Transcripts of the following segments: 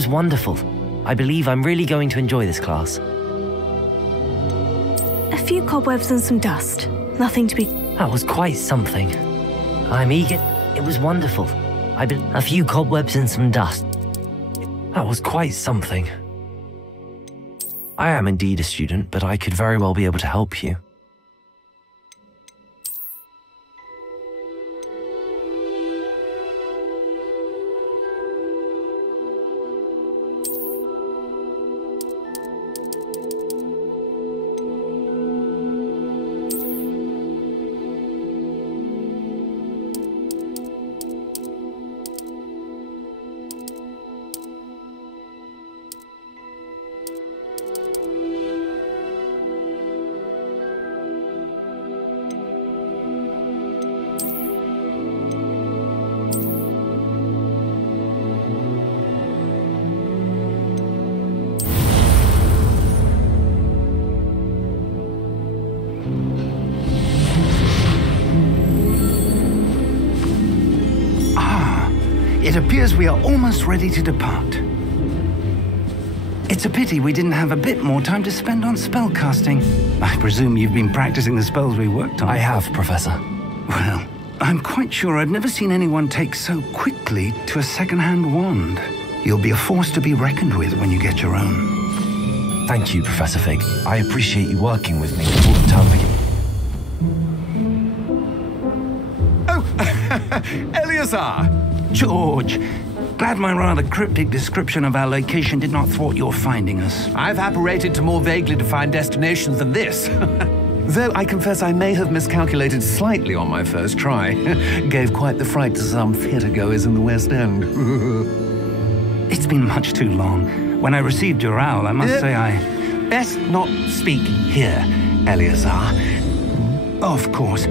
was wonderful. I believe I'm really going to enjoy this class. A few cobwebs and some dust. Nothing to be... That was quite something. I'm eager. It was wonderful. A few cobwebs and some dust. That was quite something. I am indeed a student, but I could very well be able to help you. It appears we are almost ready to depart. It's a pity we didn't have a bit more time to spend on spellcasting. I presume you've been practicing the spells we worked on. I have, Professor. Well, I'm quite sure I've never seen anyone take so quickly to a second-hand wand. You'll be a force to be reckoned with when you get your own. Thank you, Professor Fig. I appreciate you working with me before the term begins. Oh, Eleazar! George, glad my rather cryptic description of our location did not thwart your finding us. I've apparated to more vaguely defined destinations than this. Though I confess I may have miscalculated slightly on my first try. Gave quite the fright to some theatre-goers in the West End. It's been much too long. When I received your owl, I must say I... Best not speak here, Eleazar. Of course.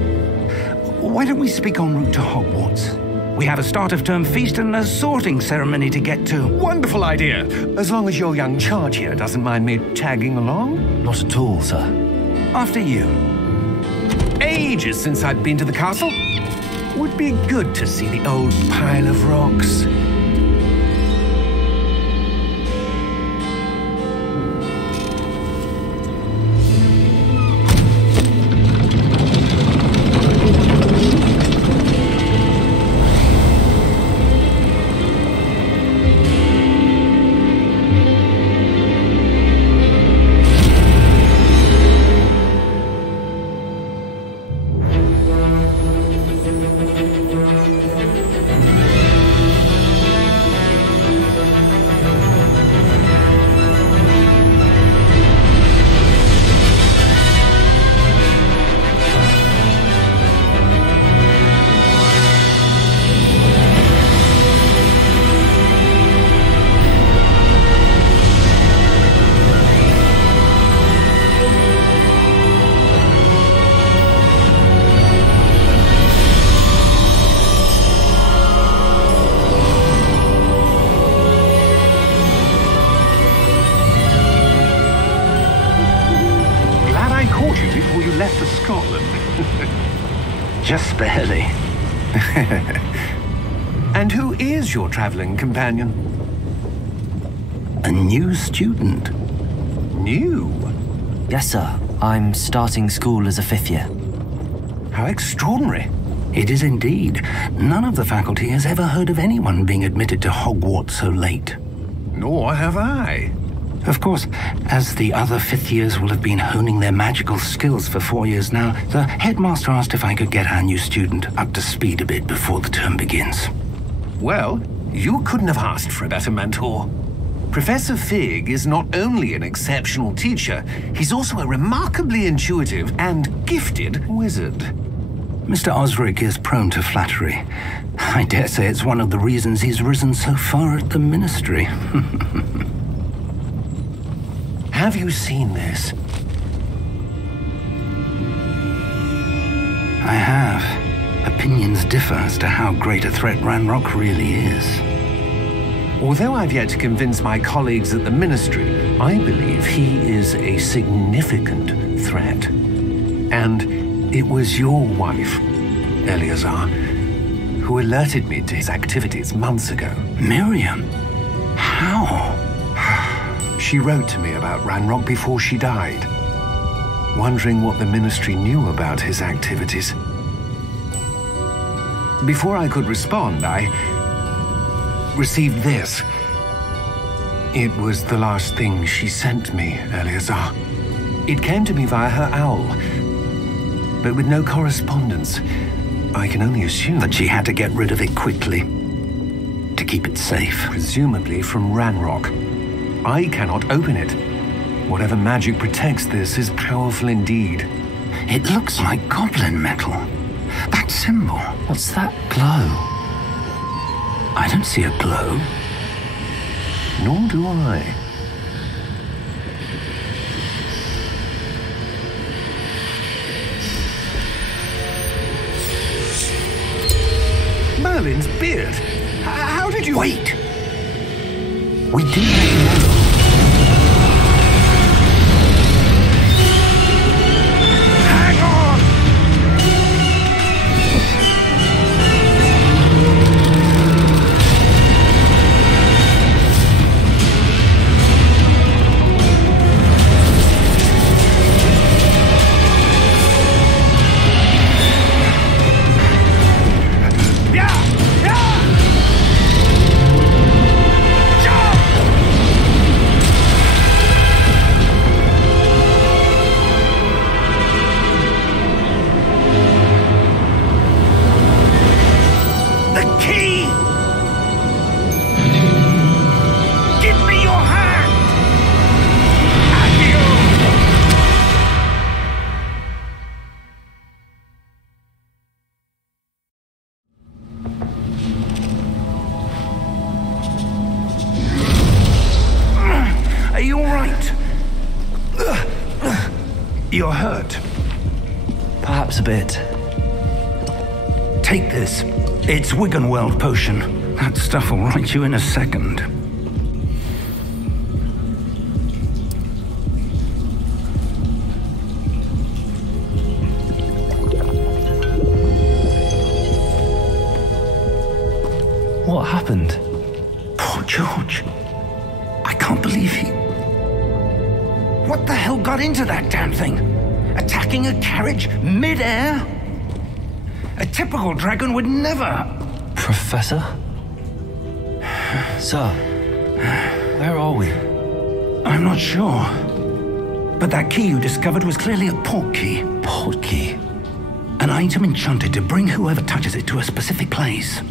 Why don't we speak en route to Hogwarts? We have a start-of-term feast and a sorting ceremony to get to. Wonderful idea. As long as your young charge here doesn't mind me tagging along. Not at all, sir. After you. Ages since I'd been to the castle. Would be good to see the old pile of rocks. Just barely. And who is your traveling companion? A new student. New? Yes, sir. I'm starting school as a 5th year. How extraordinary. It is indeed. None of the faculty has ever heard of anyone being admitted to Hogwarts so late. Nor have I. Of course, as the other 5th years will have been honing their magical skills for 4 years now, the headmaster asked if I could get our new student up to speed a bit before the term begins. Well, you couldn't have asked for a better mentor. Professor Fig is not only an exceptional teacher, he's also a remarkably intuitive and gifted wizard. Mr. Osric is prone to flattery. I dare say it's one of the reasons he's risen so far at the Ministry. Have you seen this? I have. Opinions differ as to how great a threat Ranrock really is. Although I've yet to convince my colleagues at the Ministry, I believe he is a significant threat. And it was your wife, Eleazar, who alerted me to his activities months ago. Miriam? How? She wrote to me about Ranrock before she died, wondering what the Ministry knew about his activities. Before I could respond, I received this. It was the last thing she sent me, Eleazar. It came to me via her owl, but with no correspondence. I can only assume That she had to get rid of it quickly to keep it safe. presumably from Ranrock. I cannot open it. Whatever magic protects this is powerful indeed. It looks like goblin metal. That symbol. What's that glow? I don't see a glow. Nor do I. Merlin's beard. How did you... Wait! We do not know. Hang on! Are you all right? You're hurt. Perhaps a bit. Take this. It's Wiggenweld potion. That stuff will right you in a second. What happened? Poor George. I can't believe he... What the hell got into that damn thing? Attacking a carriage mid-air? A typical dragon would never... Professor? Sir, where are we? I'm not sure. But that key you discovered was clearly a port key. Port key? An item enchanted to bring whoever touches it to a specific place.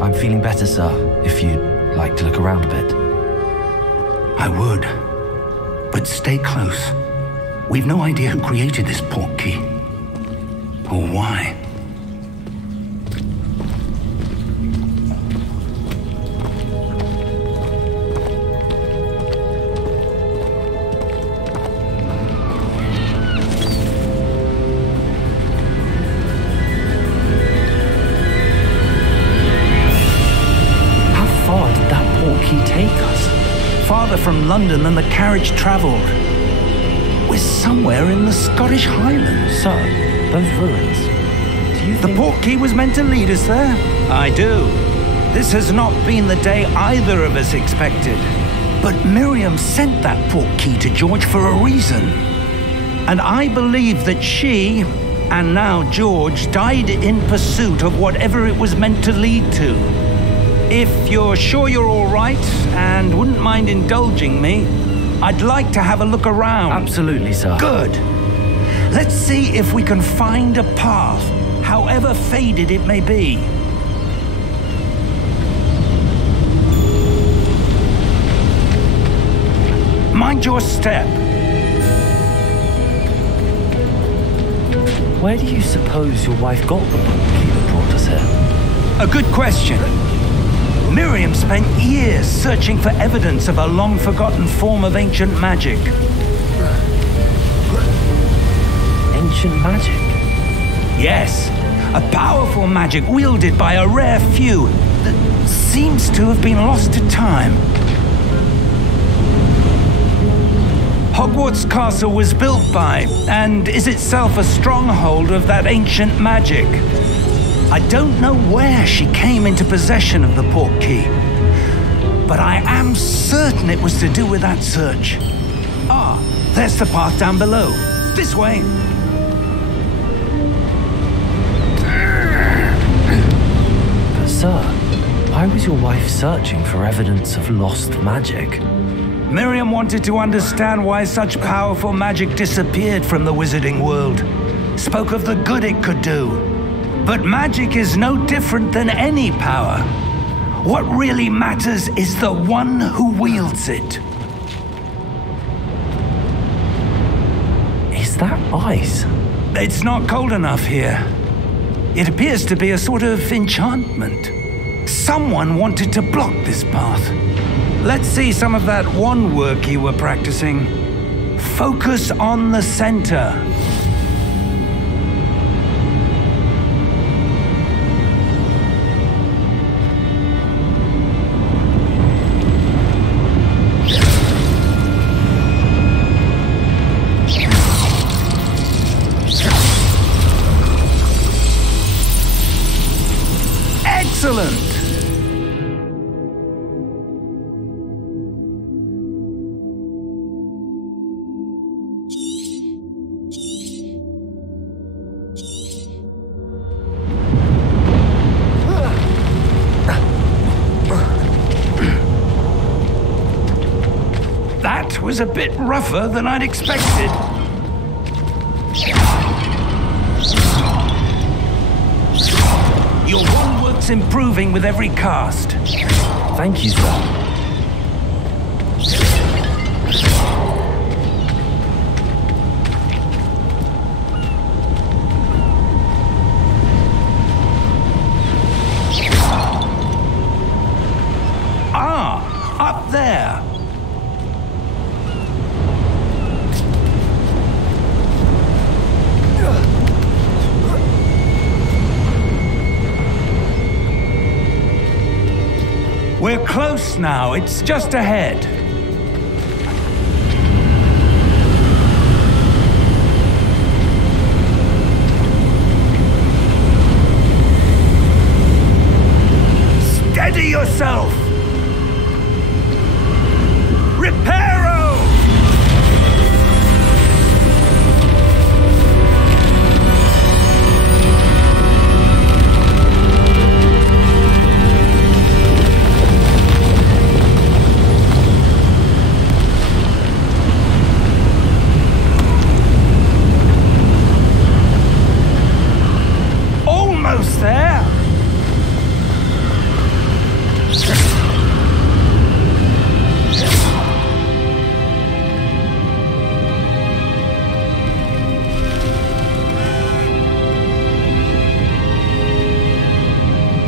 I'm feeling better, sir, if you'd like to look around a bit. I would. But stay close. We've no idea who created this port key. Or why. Farther from London than the carriage travelled. We're somewhere in the Scottish Highlands. Sir, those ruins. Do you The think... port key was meant to lead us there? I do. This has not been the day either of us expected. But Miriam sent that port key to George for a reason. And I believe that she, and now George, died in pursuit of whatever it was meant to lead to. If you're sure you're all right and wouldn't mind indulging me, I'd like to have a look around. Absolutely, sir. Good. Let's see if we can find a path, however faded it may be. Mind your step. Where do you suppose your wife got the port key that brought us here? A good question. Miriam spent years searching for evidence of a long-forgotten form of ancient magic. Ancient magic? Yes, a powerful magic wielded by a rare few that seems to have been lost to time. Hogwarts Castle was built by, and is itself a stronghold of that ancient magic. I don't know where she came into possession of the portkey, but I am certain it was to do with that search. Ah, there's the path down below. This way. But sir, why was your wife searching for evidence of lost magic? Miriam wanted to understand why such powerful magic disappeared from the wizarding world. Spoke of the good it could do. But magic is no different than any power. What really matters is the one who wields it. Is that ice? It's not cold enough here. It appears to be a sort of enchantment. Someone wanted to block this path. Let's see some of that wand work you were practicing. Focus on the center. Excellent! That was a bit rougher than I'd expected. Your wand work's improving with every cast. Thank you, sir. Up there. We're close now. It's just ahead. Steady yourself. Reparo! Almost there.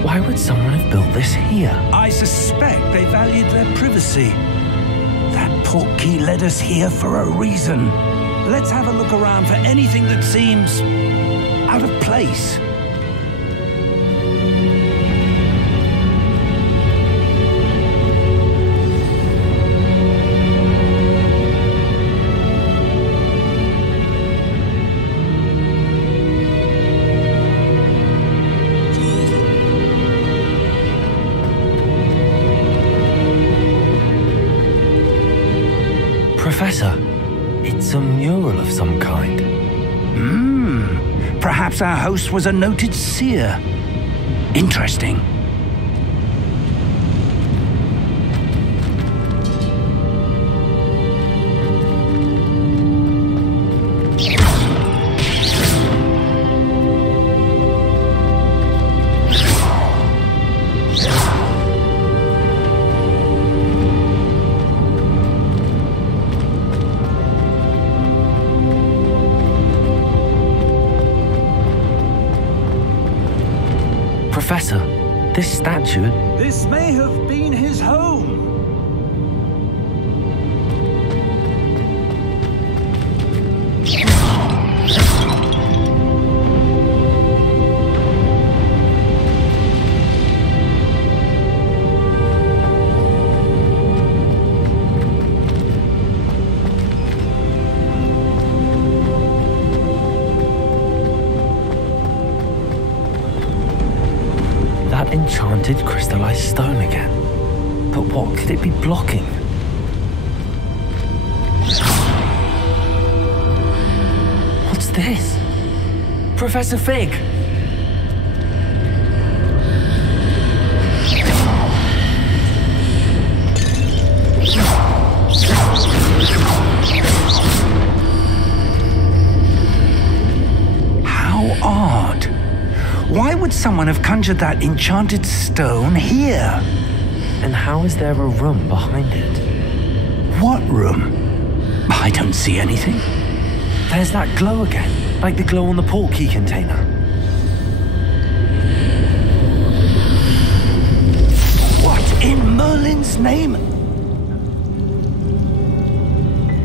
Why would someone have built this here? I suspect they valued their privacy. That portkey led us here for a reason. Let's have a look around for anything that seems out of place. Professor, it's a mural of some kind. Perhaps our host was a noted seer. Interesting. Professor, this statue... This may have been his home. enchanted crystallized stone again. But what could it be blocking? What's this? Professor Fig! How odd. Why would someone have conjured that enchanted stone here? And how is there a room behind it? What room? I don't see anything. There's that glow again, like the glow on the portkey container. What in Merlin's name?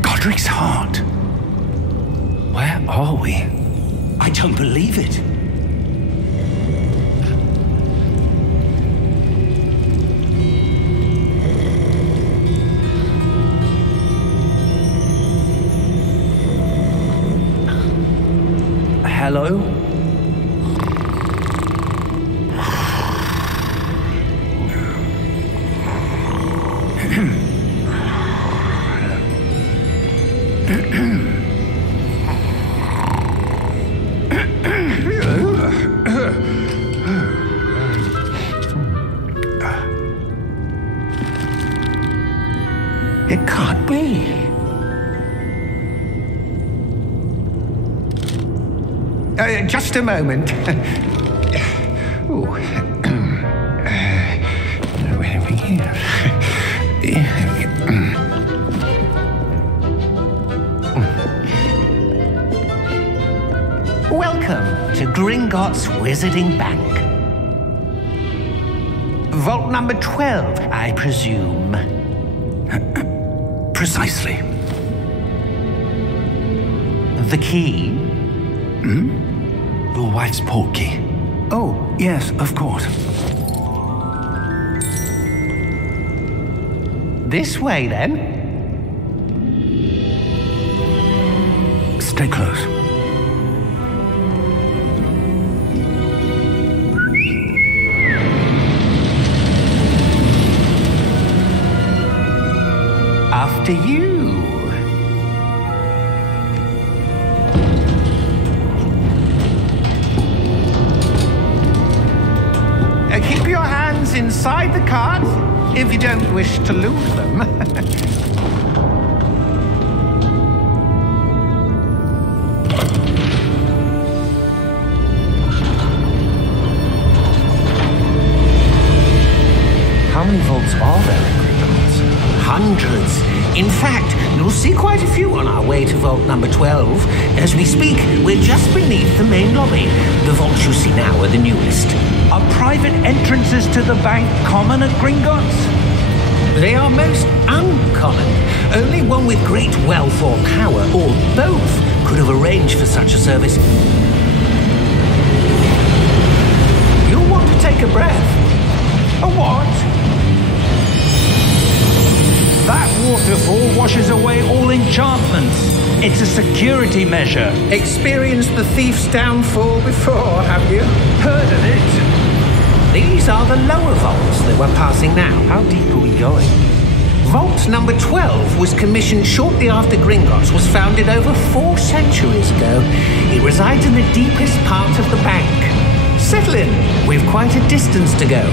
Godric's heart. Where are we? I don't believe it. Hello? It can't be. Just a moment. Ooh. Where are we here? Welcome to Gringotts Wizarding Bank. Vault number 12, I presume. Precisely. The key? Your wife's portkey. Oh, yes, of course. This way, then. Stay close. After you. Keep your hands inside the cart if you don't wish to lose them. How many vaults are there in Gringotts? Hundreds. In fact, you'll see quite a few on our way to vault number 12. As we speak, we're just beneath the main lobby. The vaults you see now are the newest. Are private entrances to the bank common at Gringotts? They are most uncommon. Only one with great wealth or power, or both, could have arranged for such a service. You'll want to take a breath. A what? That waterfall washes away all enchantments. It's a security measure. Experienced the thief's downfall before, have you? Heard of it? These are the lower vaults that we're passing now. How deep are we going? Vault number 12 was commissioned shortly after Gringotts was founded over 4 centuries ago. It resides in the deepest part of the bank. Settle in. We've quite a distance to go.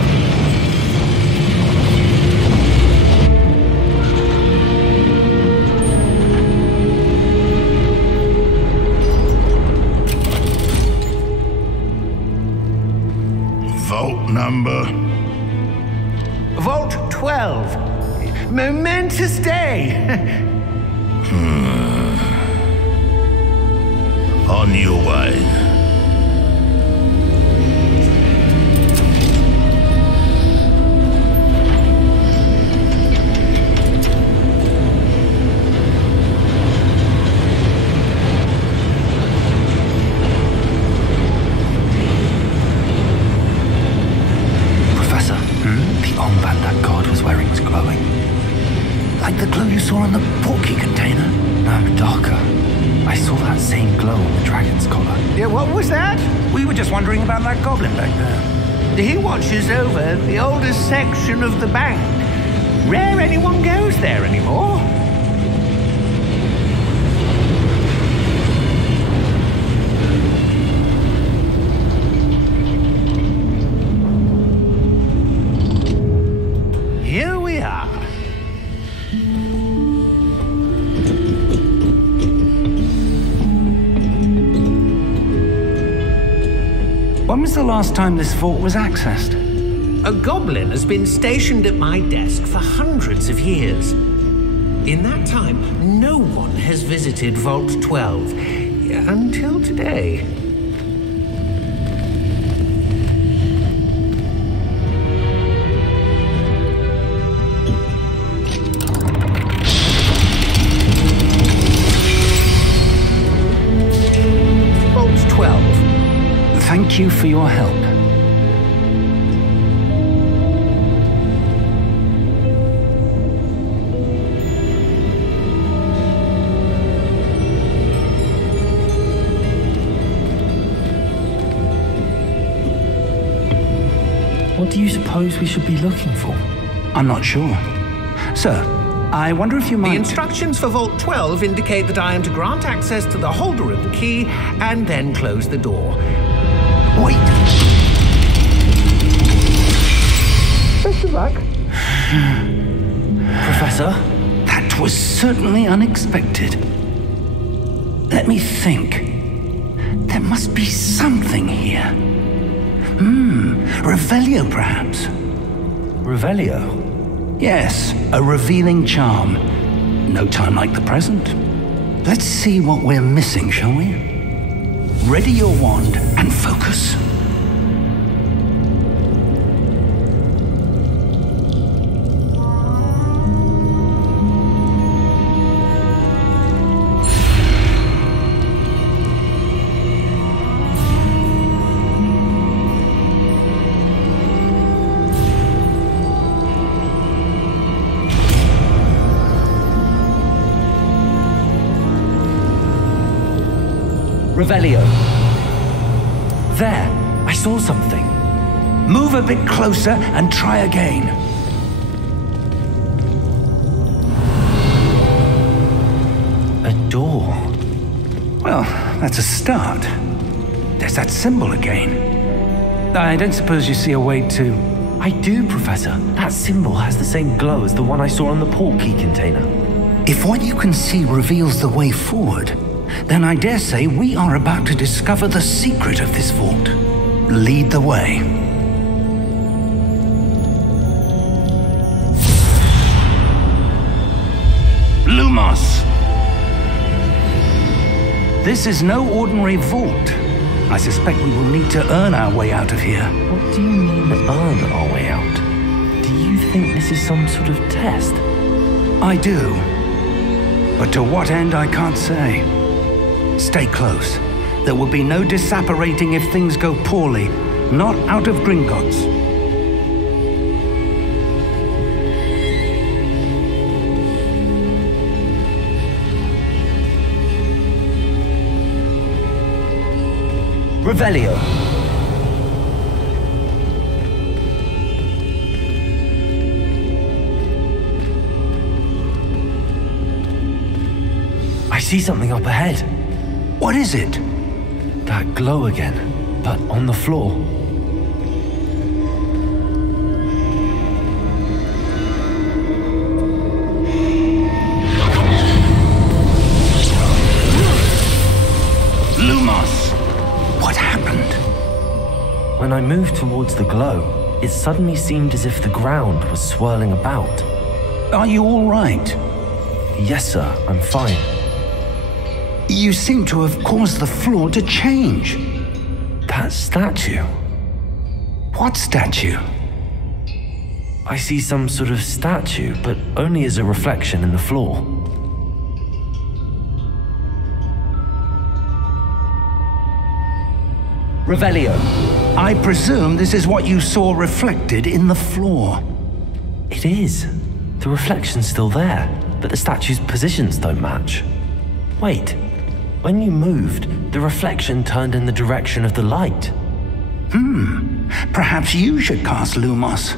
Vault number? Vault 12. Momentous day. On your way. Like the glow you saw on the portkey container? No, darker. I saw that same glow on the dragon's collar. Yeah, what was that? We were just wondering about that goblin back there. He watches over the oldest section of the bank. Rare anyone goes there anymore. Here we are. When was the last time this vault was accessed? A goblin has been stationed at my desk for hundreds of years. In that time, no one has visited Vault 12 until today. Vault 12. Thank you for your help. What do you suppose we should be looking for? I'm not sure. Sir, I wonder if you might... The instructions for Vault 12 indicate that I am to grant access to the holder of the key and then close the door. Wait! Best of luck. Professor? That was certainly unexpected. Let me think. There must be something here. Revelio, perhaps. Revelio? Yes, a revealing charm. No time like the present. Let's see what we're missing, shall we? Ready your wand and focus. Revelio. There, I saw something. Move a bit closer and try again. A door. Well, that's a start. There's that symbol again. I don't suppose you see a way to... I do, Professor. That symbol has the same glow as the one I saw on the portkey container. If what you can see reveals the way forward, then I dare say we are about to discover the secret of this vault. Lead the way. Lumos! This is no ordinary vault. I suspect we will need to earn our way out of here. What do you mean, earn our way out? Do you think this is some sort of test? I do. But to what end, I can't say. Stay close. There will be no disapparating if things go poorly. Not out of Gringotts. Revelio. I see something up ahead. What is it? That glow again, but on the floor. Lumos! What happened? When I moved towards the glow, it suddenly seemed as if the ground was swirling about. Are you all right? Yes, sir, I'm fine. You seem to have caused the floor to change. That statue. What statue? I see some sort of statue, but only as a reflection in the floor. Revelio. I presume this is what you saw reflected in the floor. It is. The reflection's still there, but the statue's positions don't match. Wait. When you moved, the reflection turned in the direction of the light. Perhaps you should cast Lumos.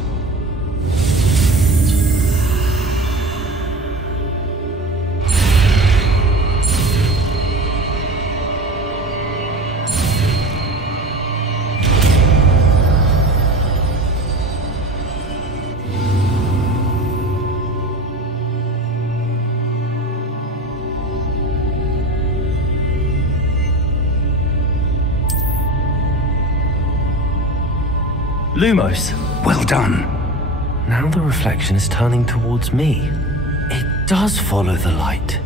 Lumos. Well done. Now the reflection is turning towards me. It does follow the light.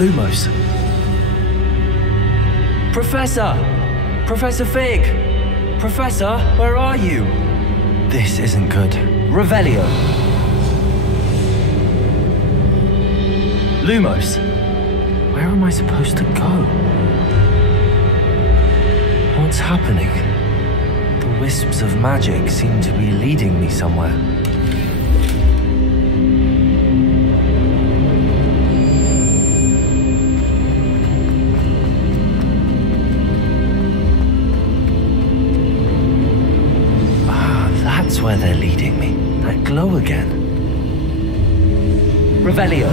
Lumos. Professor! Professor Fig! Professor, where are you? This isn't good. Revelio. Lumos. Where am I supposed to go? What's happening? The wisps of magic seem to be leading me somewhere. That's where they're leading me. That glow again. Revelio.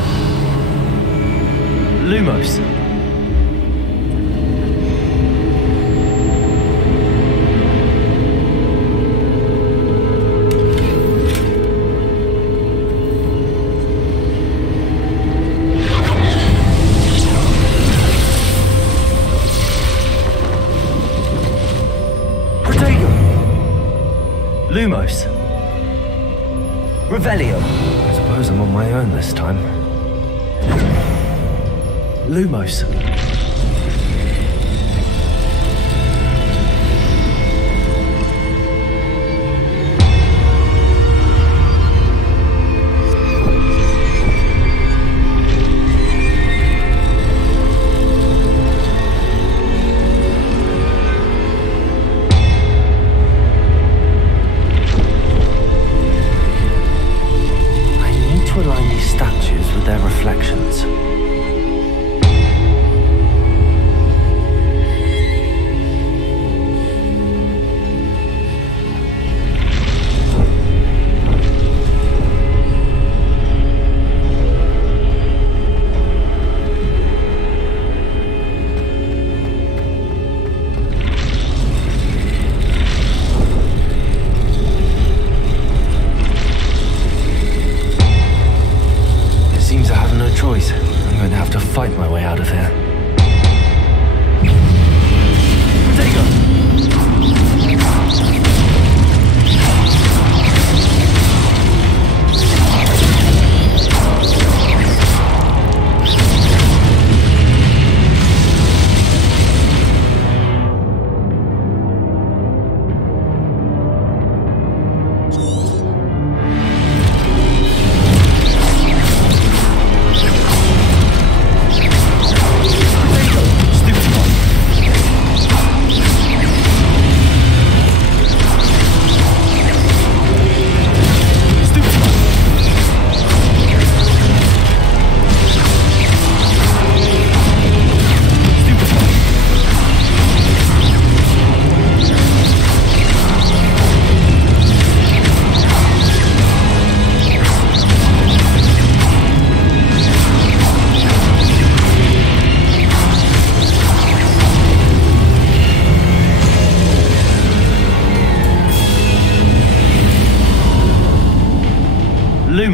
Lumos. Lumos. Revelio. I suppose I'm on my own this time. Lumos. Align these statues with their reflections.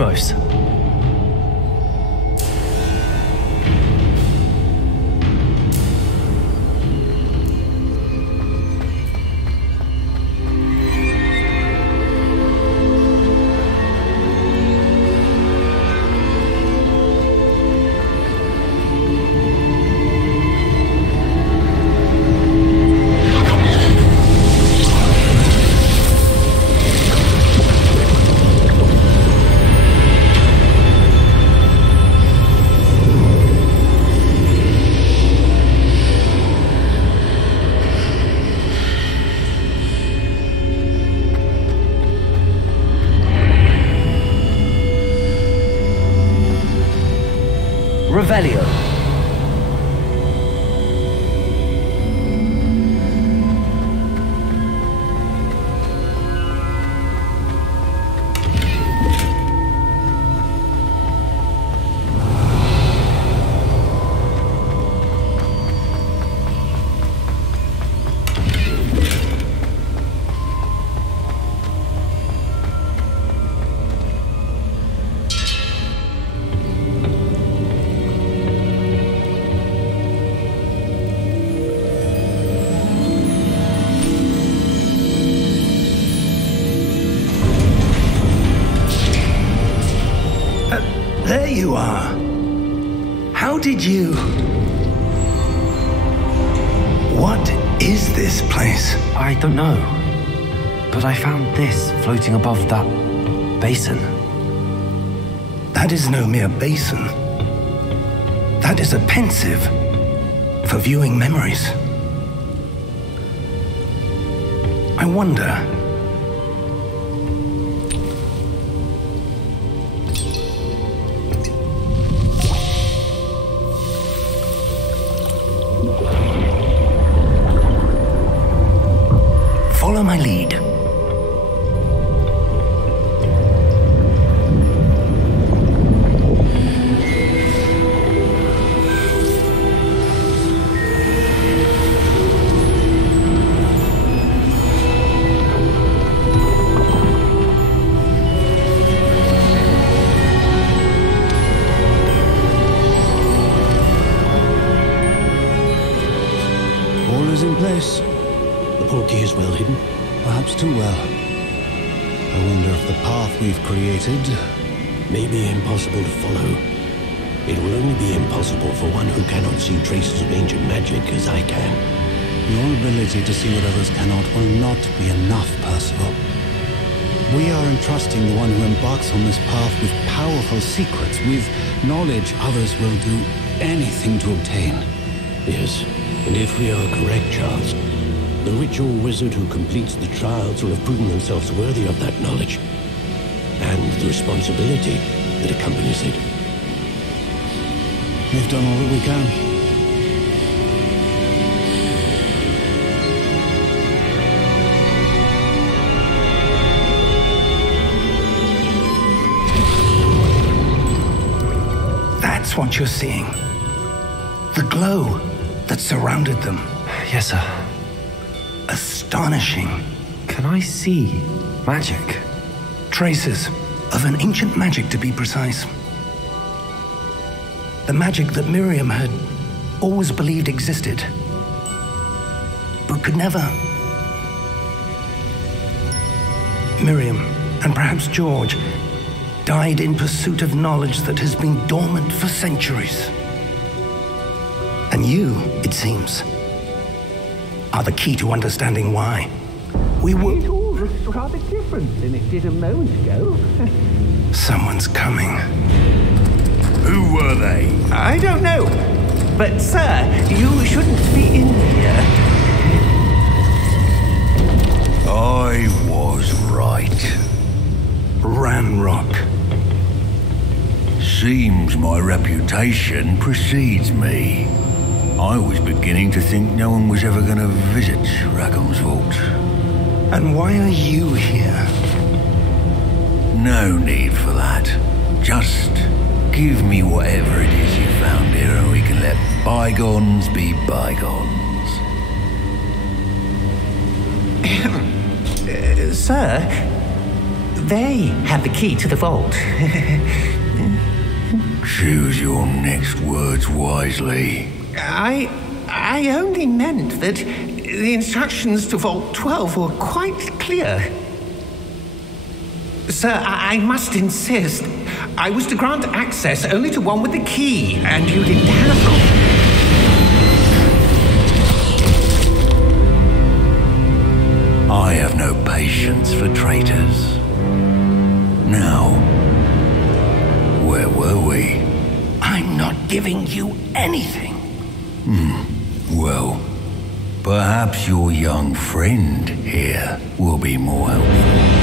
Almost. Revelio. There you are. How did you... What is this place? I don't know. But I found this floating above that basin. That is no mere basin. That is a pensive for viewing memories. I wonder... Follow my lead. All is in place. The portkey is well hidden, perhaps too well. I wonder if the path we've created may be impossible to follow. It will only be impossible for one who cannot see traces of ancient magic as I can. Your ability to see what others cannot will not be enough, Percival. We are entrusting the one who embarks on this path with powerful secrets, with knowledge others will do anything to obtain. Yes, and if we are correct, Charles, the ritual wizard who completes the trials will have proven themselves worthy of that knowledge, and the responsibility that accompanies it. We've done all that we can. That's what you're seeing. The glow that surrounded them. Yes, sir. Astonishing. Can I see magic? Traces of an ancient magic, to be precise. The magic that Miriam had always believed existed, but could never. Miriam, and perhaps George, died in pursuit of knowledge that has been dormant for centuries. And you, it seems, are the key to understanding why. We were... It all looks rather different than it did a moment ago. Someone's coming. Who were they? I don't know. But, sir, you shouldn't be in here. I was right. Ranrock. Seems my reputation precedes me. I was beginning to think no one was ever going to visit Rackham's vault. And why are you here? No need for that. Just give me whatever it is you found here and we can let bygones be bygones. Sir, They had the key to the vault. Choose your next words wisely. I only meant that the instructions to Vault 12 were quite clear. Sir, I must insist. I was to grant access only to one with the key, and you didn't have them. I have no patience for traitors. Now, where were we? I'm not giving you anything. Well, perhaps your young friend here will be more helpful.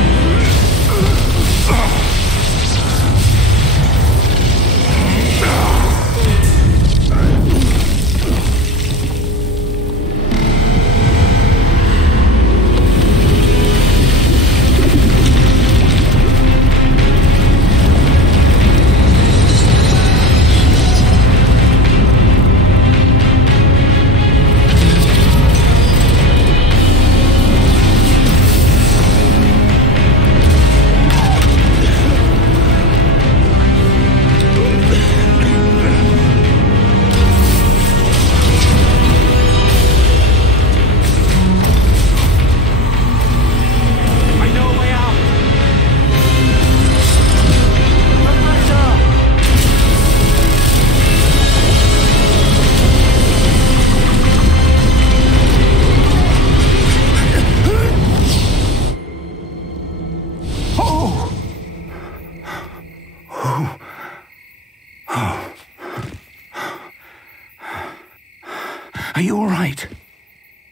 Are you all right?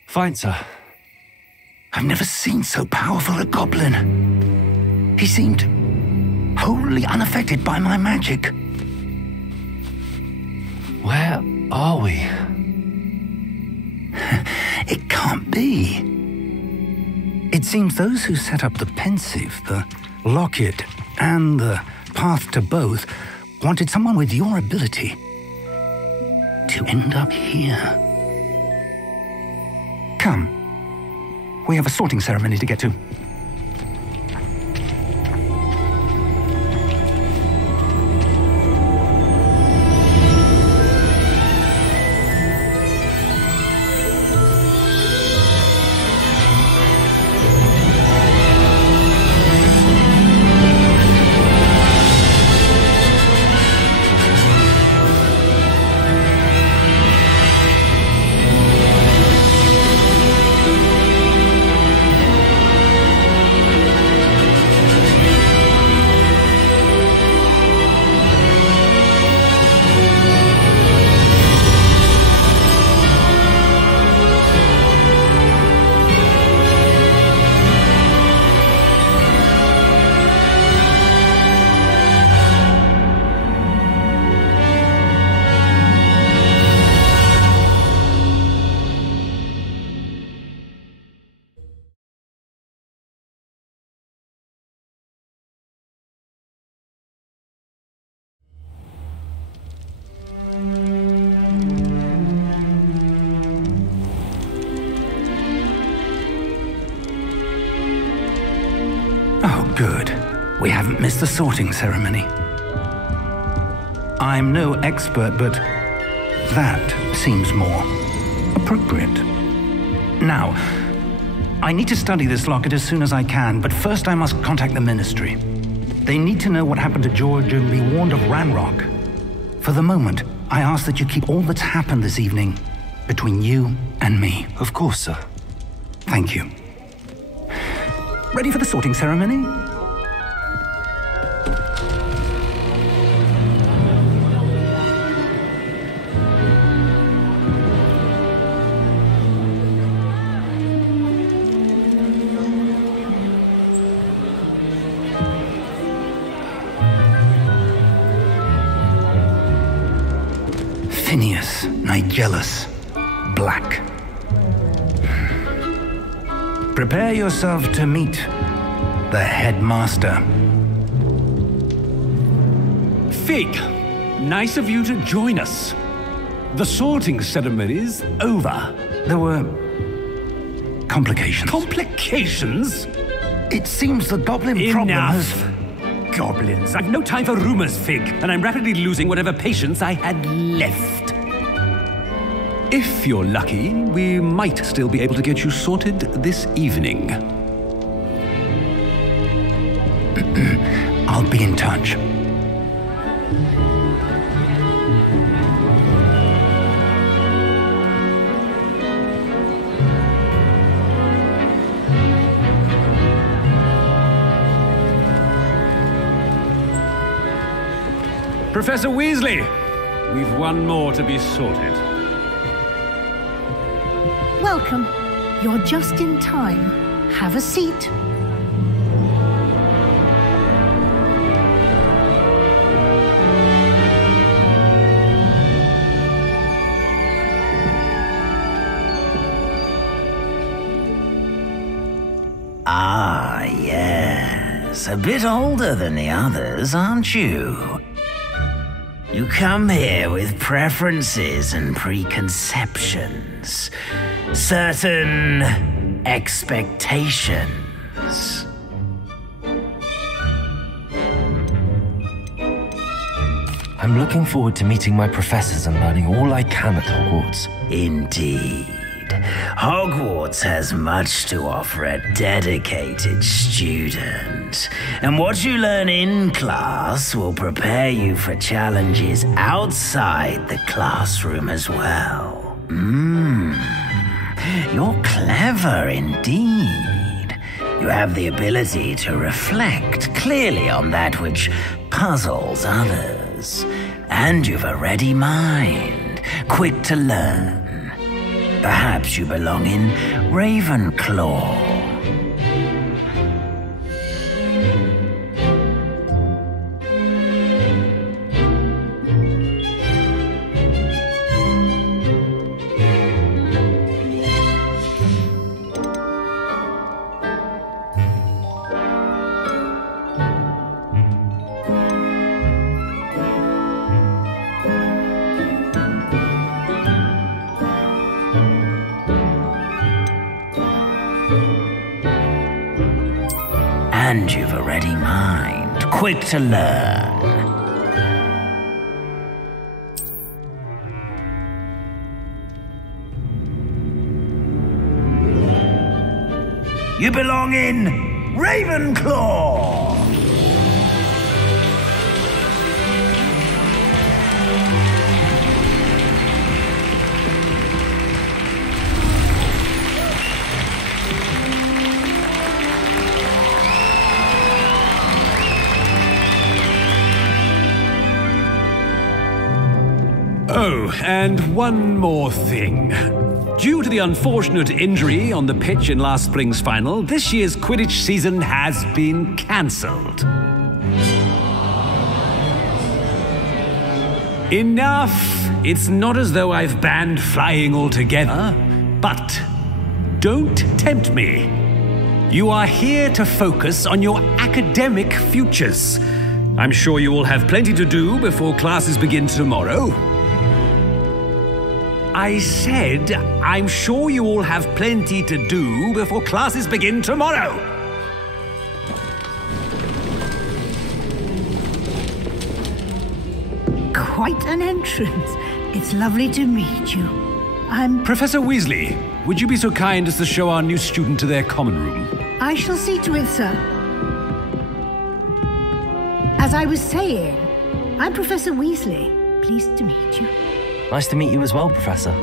Fine, sir. I've never seen so powerful a goblin. He seemed wholly unaffected by my magic. Where are we? It can't be. It seems those who set up the pensive, the locket, and the path to both wanted someone with your ability to end up here. Come. We have a sorting ceremony to get to. Oh, good. We haven't missed the sorting ceremony. I'm no expert, but that seems more appropriate. Now, I need to study this locket as soon as I can, but first I must contact the Ministry. They need to know what happened to George and be warned of Ranrock. For the moment, I ask that you keep all that's happened this evening between you and me. Of course, sir. Thank you. Ready for the sorting ceremony? Phineas, Nigellus, Black. Prepare yourself to meet the headmaster. Fig, nice of you to join us. The sorting ceremony's over. There were complications. Complications? It seems the goblin problem has... Enough! Goblins. I've no time for rumors, Fig, and I'm rapidly losing whatever patience I had left. If you're lucky, we might still be able to get you sorted this evening. I'll be in touch. Professor Weasley, we've one more to be sorted. Welcome. You're just in time. Have a seat. Ah, yes. A bit older than the others, aren't you? You come here with preferences and preconceptions. Certain expectations. I'm looking forward to meeting my professors and learning all I can at Hogwarts. Indeed. Hogwarts has much to offer a dedicated student. And what you learn in class will prepare you for challenges outside the classroom as well. You're clever indeed. You have the ability to reflect clearly on that which puzzles others. And you've a ready mind, quick to learn. Perhaps you belong in Ravenclaw. And you've a ready mind, quick to learn. You belong in Ravenclaw! Oh, and one more thing. Due to the unfortunate injury on the pitch in last spring's final, this year's Quidditch season has been cancelled. Enough! It's not as though I've banned flying altogether, but don't tempt me. You are here to focus on your academic futures. I'm sure you will have plenty to do before classes begin tomorrow. I said, I'm sure you all have plenty to do before classes begin tomorrow. Quite an entrance. It's lovely to meet you. I'm... Professor Weasley, would you be so kind as to show our new student to their common room? I shall see to it, sir. As I was saying, I'm Professor Weasley. Pleased to meet you. Nice to meet you as well, Professor.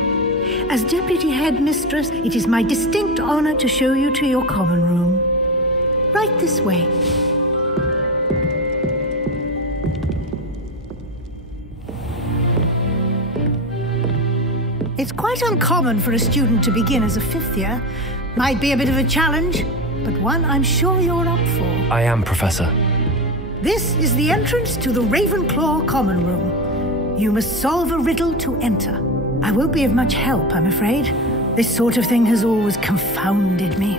As Deputy Headmistress, it is my distinct honor to show you to your common room. Right this way. It's quite uncommon for a student to begin as a fifth year. Might be a bit of a challenge, but one I'm sure you're up for. I am, Professor. This is the entrance to the Ravenclaw common room. You must solve a riddle to enter. I won't be of much help, I'm afraid. This sort of thing has always confounded me.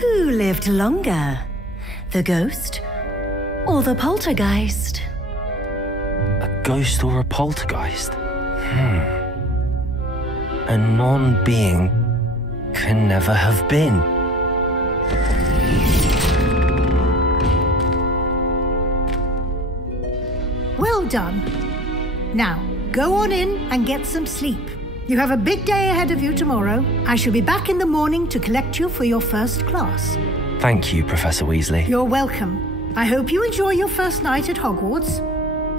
Who lived longer? The ghost or the poltergeist? A ghost or a poltergeist? a non-being can never have been. Well done. Now, go on in and get some sleep. You have a big day ahead of you tomorrow. I shall be back in the morning to collect you for your first class. Thank you, Professor Weasley. You're welcome. I hope you enjoy your first night at Hogwarts.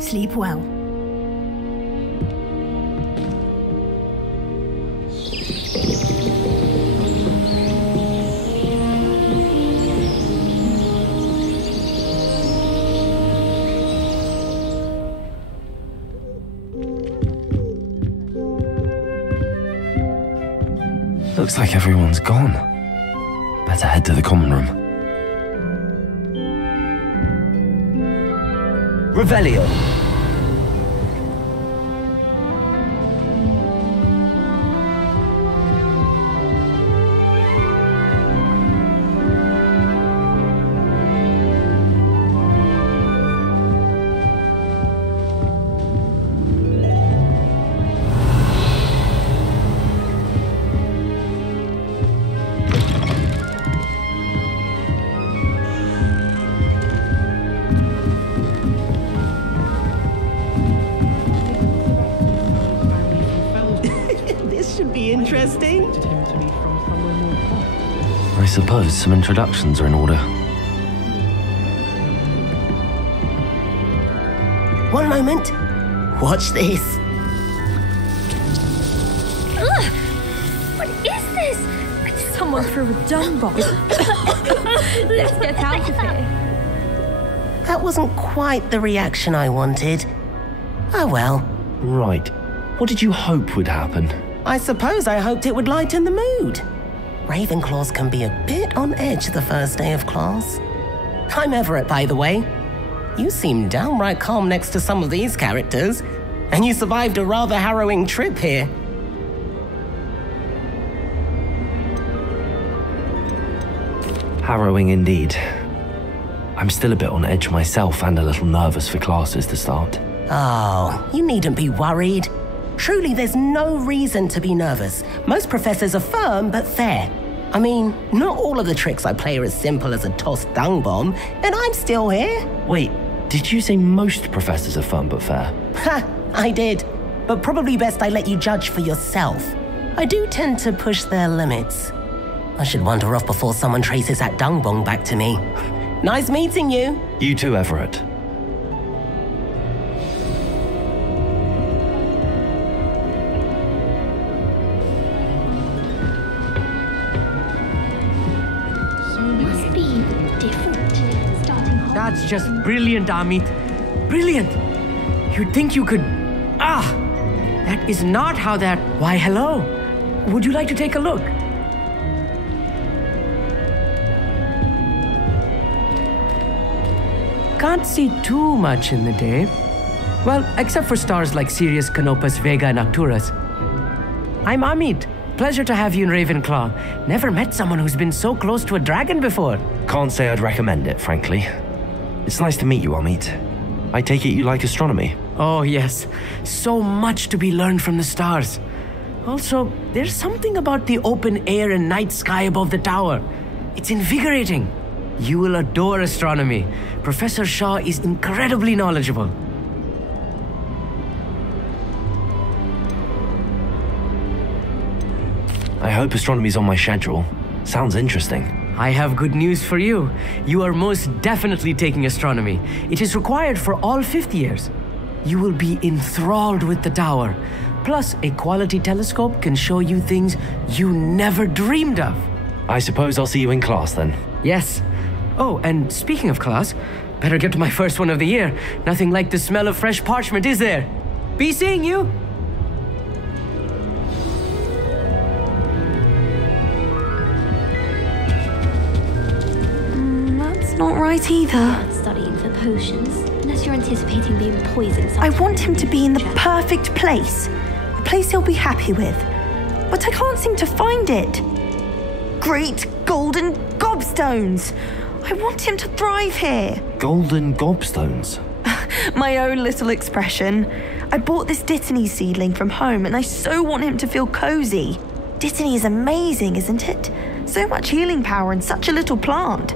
Sleep well. Looks like everyone's gone. Better head to the common room. Revelio. Interesting. I suppose some introductions are in order. One moment. Watch this. Ugh! What is this? Someone threw a dung bomb. Let's get out of here. That wasn't quite the reaction I wanted. Oh well. Right. What did you hope would happen? I suppose I hoped it would lighten the mood. Ravenclaws can be a bit on edge the first day of class. I'm Everett, by the way. You seem downright calm next to some of these characters, and you survived a rather harrowing trip here. Harrowing indeed. I'm still a bit on edge myself and a little nervous for classes to start. Oh, you needn't be worried. Truly, there's no reason to be nervous. Most professors are firm but fair. I mean, not all of the tricks I play are as simple as a tossed dung bomb, and I'm still here. Wait, did you say most professors are firm but fair? Ha, I did. But probably best I let you judge for yourself. I do tend to push their limits. I should wander off before someone traces that dung bomb back to me. Nice meeting you. You too, Everett. That's just brilliant, Amit. Brilliant. You'd think you could... That is not how that... Why, hello. Would you like to take a look? Can't see too much in the day. Well, except for stars like Sirius, Canopus, Vega, and Arcturus. I'm Amit. Pleasure to have you in Ravenclaw. Never met someone who's been so close to a dragon before. Can't say I'd recommend it, frankly. It's nice to meet you, Amit. I take it you like astronomy? Oh, yes. So much to be learned from the stars. Also, there's something about the open air and night sky above the tower. It's invigorating. You will adore astronomy. Professor Shaw is incredibly knowledgeable. I hope astronomy's on my schedule. Sounds interesting. I have good news for you. You are most definitely taking astronomy. It is required for all fifth years. You will be enthralled with the tower. Plus, a quality telescope can show you things you never dreamed of. I suppose I'll see you in class then. Yes. Oh, and speaking of class, better get to my first one of the year. Nothing like the smell of fresh parchment, is there? Be seeing you. Not right either. Not studying for potions, unless you're anticipating being poisoned. I want him to be in the perfect place. A place he'll be happy with. But I can't seem to find it. Great golden gobstones! I want him to thrive here. Golden gobstones? My own little expression. I bought this Dittany seedling from home and I so want him to feel cozy. Dittany is amazing, isn't it? So much healing power in such a little plant.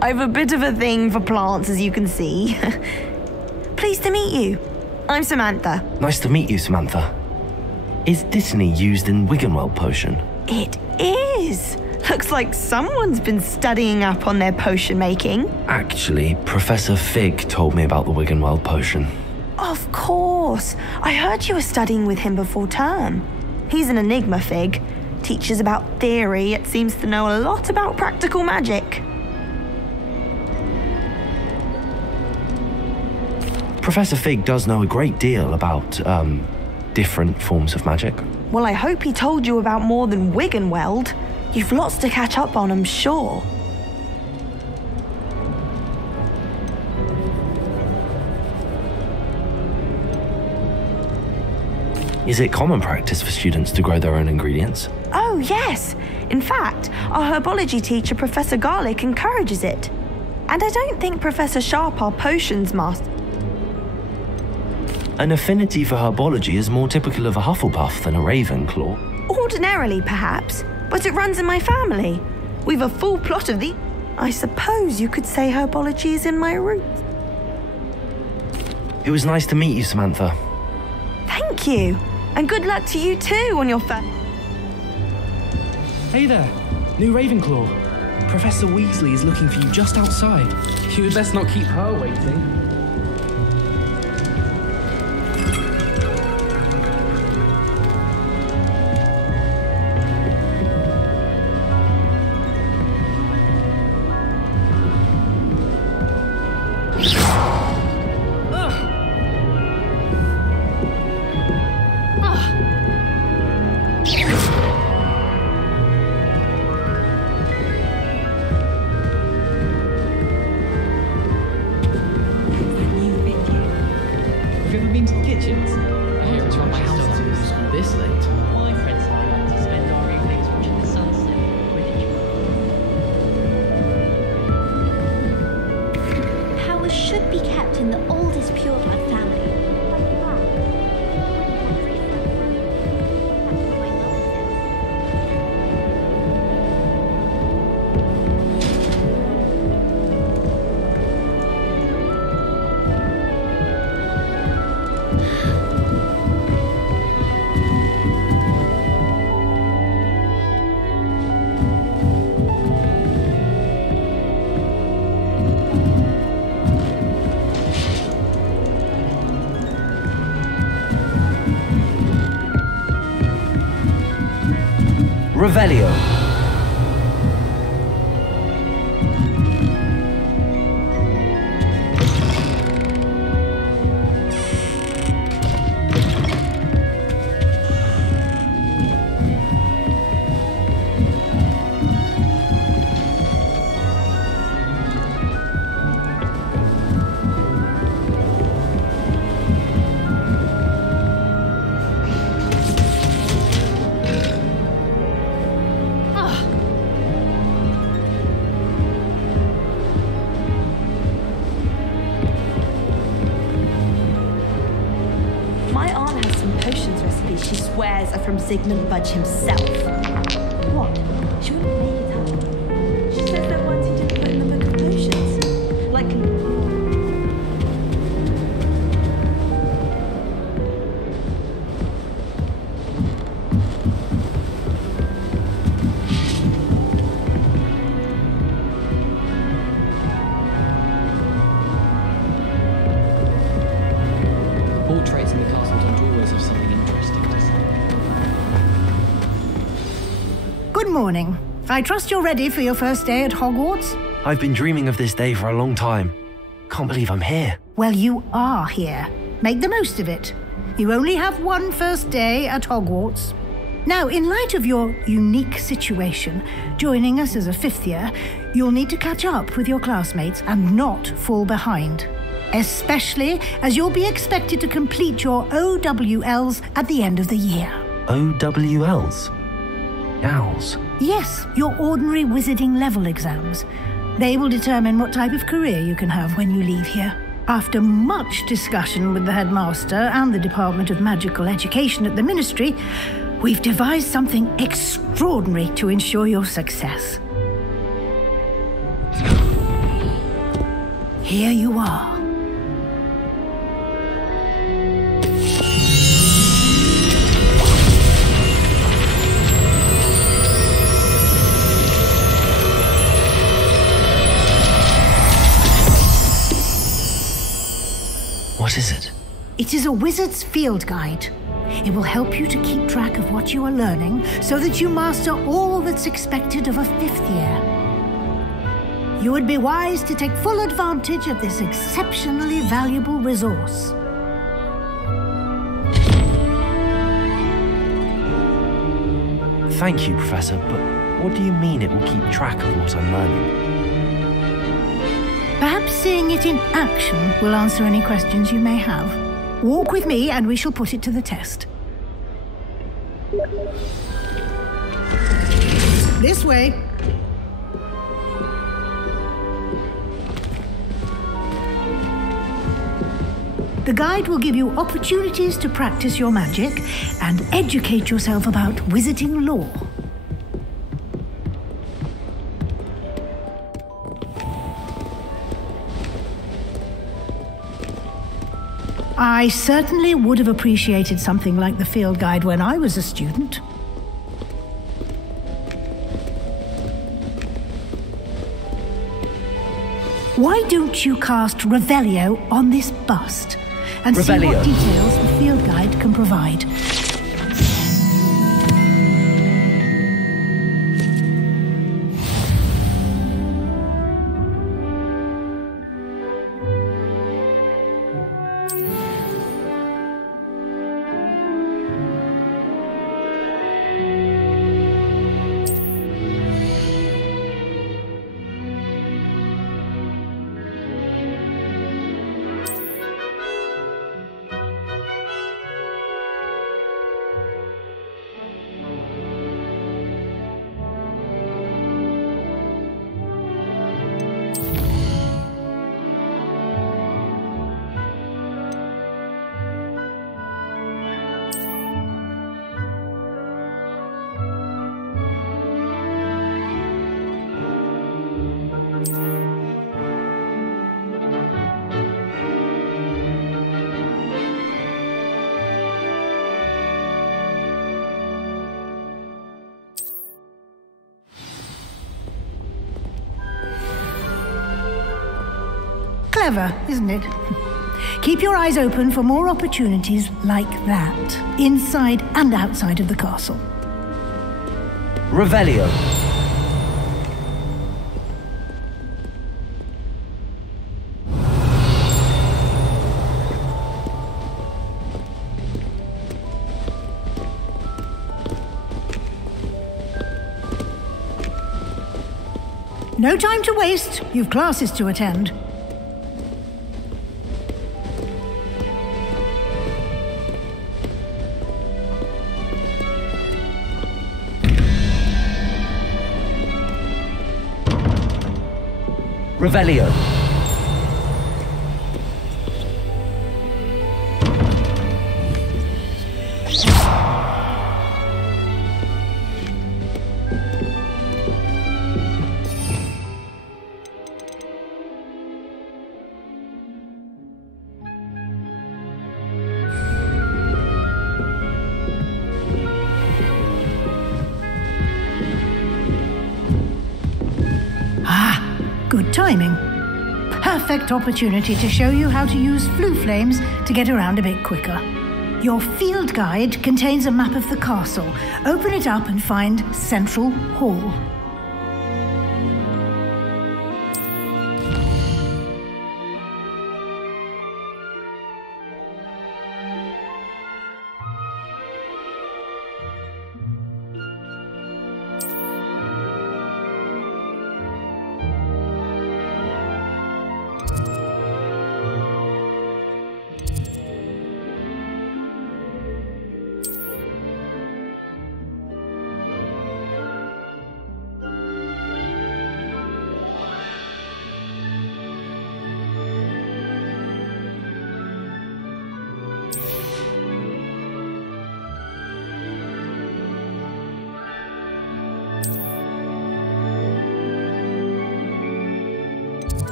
I've a bit of a thing for plants, as you can see. Pleased to meet you. I'm Samantha. Nice to meet you, Samantha. Is Dittany used in Wiggenweld potion? It is. Looks like someone's been studying up on their potion making. Actually, Professor Fig told me about the Wiggenweld potion. Of course. I heard you were studying with him before term. He's an enigma, Fig. Teaches about theory, yet seems to know a lot about practical magic. Professor Fig does know a great deal about, different forms of magic. Well, I hope he told you about more than Wiggenweld. You've lots to catch up on, I'm sure. Is it common practice for students to grow their own ingredients? Oh, yes. In fact, our herbology teacher, Professor Garlick, encourages it. And I don't think Professor Sharp, our potions master... An affinity for herbology is more typical of a Hufflepuff than a Ravenclaw. Ordinarily, perhaps, but it runs in my family. We've a full plot of the... I suppose you could say herbology is in my roots. It was nice to meet you, Samantha. Thank you. And good luck to you too on your Hey there, new Ravenclaw. Professor Weasley is looking for you just outside. You had best not keep her waiting. Revelio. From Sigmund Budge himself. What? She wouldn't make it up. She said there once he didn't put in the book of potions. Like... Portraits in the castles and doorways have something interesting to say. Good morning. I trust you're ready for your first day at Hogwarts? I've been dreaming of this day for a long time. Can't believe I'm here. Well, you are here. Make the most of it. You only have one first day at Hogwarts. Now, in light of your unique situation, joining us as a fifth year, you'll need to catch up with your classmates and not fall behind. Especially as you'll be expected to complete your OWLs at the end of the year. OWLs? Owls? Yes, your ordinary wizarding level exams. They will determine what type of career you can have when you leave here. After much discussion with the headmaster and the Department of Magical Education at the Ministry, we've devised something extraordinary to ensure your success. Here you are. What is it? It is a wizard's field guide. It will help you to keep track of what you are learning so that you master all that's expected of a 5th year. You would be wise to take full advantage of this exceptionally valuable resource. Thank you, Professor, but what do you mean it will keep track of what I'm learning? Perhaps seeing it in action will answer any questions you may have. Walk with me and we shall put it to the test. This way. The guide will give you opportunities to practice your magic and educate yourself about wizarding lore. I certainly would have appreciated something like the field guide when I was a student. Why don't you cast Revelio on this bust and see what details the field guide can provide? Clever, isn't it? Keep your eyes open for more opportunities like that, inside and outside of the castle. Revelio. No time to waste. You've classes to attend. Revelio. Good timing. Perfect opportunity to show you how to use flue flames to get around a bit quicker. Your field guide contains a map of the castle. Open it up and find Central Hall.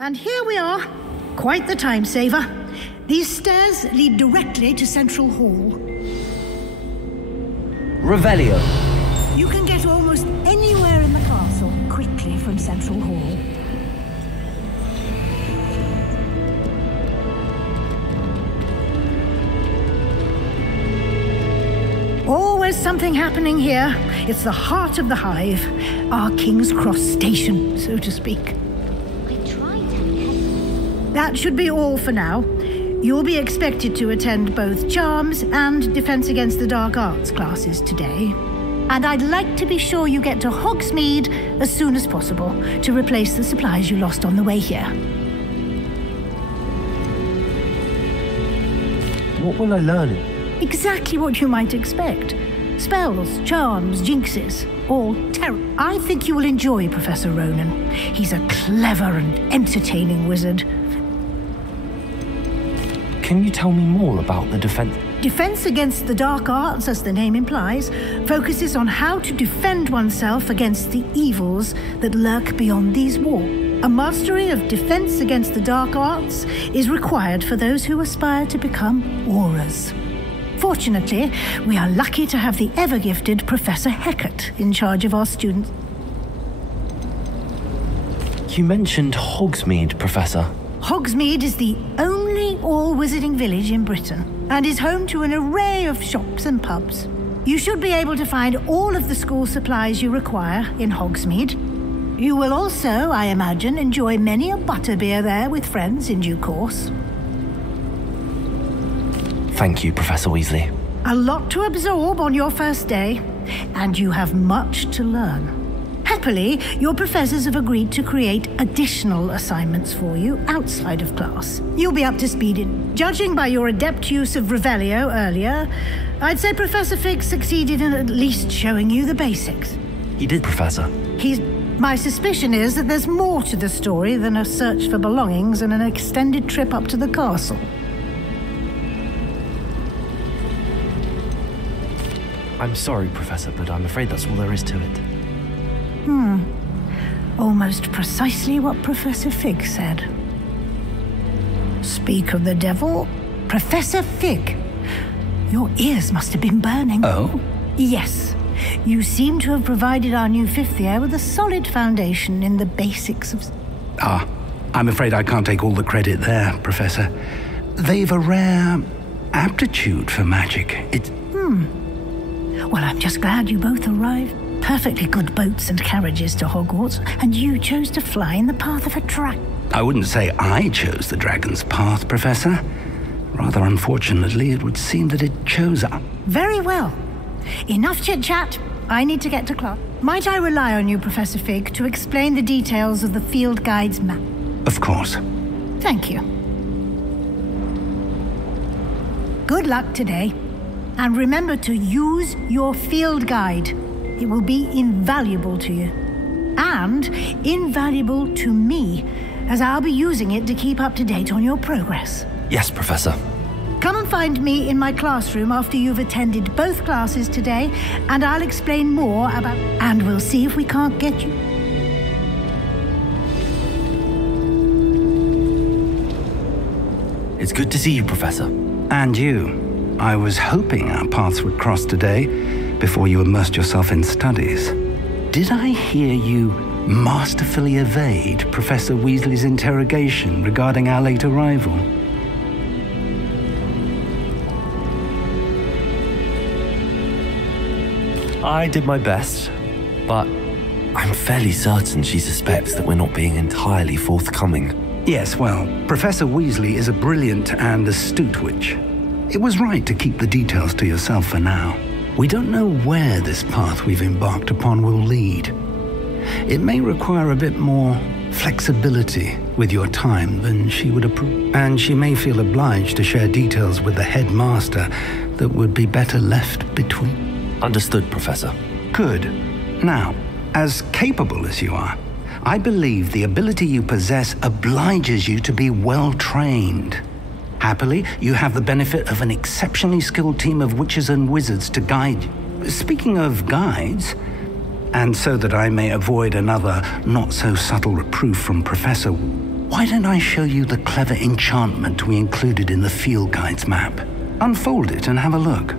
And here we are. Quite the time saver. These stairs lead directly to Central Hall. Revelio. You can get almost anywhere in the castle quickly from Central Hall. Always something happening here. It's the heart of the hive. Our King's Cross station, so to speak. That should be all for now. You'll be expected to attend both Charms and Defense Against the Dark Arts classes today. And I'd like to be sure you get to Hogsmeade as soon as possible to replace the supplies you lost on the way here. What will I learn? Exactly what you might expect. Spells, charms, jinxes, all terror. I think you will enjoy Professor Ronan. He's a clever and entertaining wizard. Can you tell me more about the defense? Defense Against the Dark Arts, as the name implies, focuses on how to defend oneself against the evils that lurk beyond these walls. A mastery of Defense Against the Dark Arts is required for those who aspire to become auras. Fortunately, we are lucky to have the ever-gifted Professor Hecat in charge of our students. You mentioned Hogsmeade, Professor. Hogsmeade is the only all-wizarding village in Britain and is home to an array of shops and pubs. You should be able to find all of the school supplies you require in Hogsmeade. You will also, I imagine, enjoy many a butterbeer there with friends in due course. Thank you, Professor Weasley. A lot to absorb on your first day, and you have much to learn. Happily, your professors have agreed to create additional assignments for you outside of class. You'll be up to speed in. Judging by your adept use of Revelio earlier, I'd say Professor Fig succeeded in at least showing you the basics. He did, Professor. My suspicion is that there's more to the story than a search for belongings and an extended trip up to the castle. I'm sorry, Professor, but I'm afraid that's all there is to it. Almost precisely what Professor Fig said. Speak of the devil, Professor Fig. Your ears must have been burning. Oh? Yes. You seem to have provided our new fifth year with a solid foundation in the basics of... I'm afraid I can't take all the credit there, Professor. They've a rare aptitude for magic. Well, I'm just glad you both arrived. Perfectly good boats and carriages to Hogwarts, and you chose to fly in the path of a dragon. I wouldn't say I chose the dragon's path, Professor. Rather unfortunately, it would seem that it chose us. Very well. Enough chit-chat. I need to get to class. Might I rely on you, Professor Fig, to explain the details of the field guide's map? Of course. Thank you. Good luck today. And remember to use your field guide. It will be invaluable to you. And invaluable to me, as I'll be using it to keep up to date on your progress. Yes, Professor. Come and find me in my classroom after you've attended both classes today, and I'll explain more about... And we'll see if we can't get you... It's good to see you, Professor. And you. I was hoping our paths would cross today before you immersed yourself in studies. Did I hear you masterfully evade Professor Weasley's interrogation regarding our late arrival? I did my best, but I'm fairly certain she suspects that we're not being entirely forthcoming. Yes, well, Professor Weasley is a brilliant and astute witch. It was right to keep the details to yourself for now. We don't know where this path we've embarked upon will lead. It may require a bit more flexibility with your time than she would approve. And she may feel obliged to share details with the headmaster that would be better left between. Understood, Professor. Good. Now, as capable as you are, I believe the ability you possess obliges you to be well trained. Happily, you have the benefit of an exceptionally skilled team of witches and wizards to guide you. Speaking of guides, and so that I may avoid another not-so-subtle reproof from Professor, Why don't I show you the clever enchantment we included in the field guide's map? Unfold it and have a look.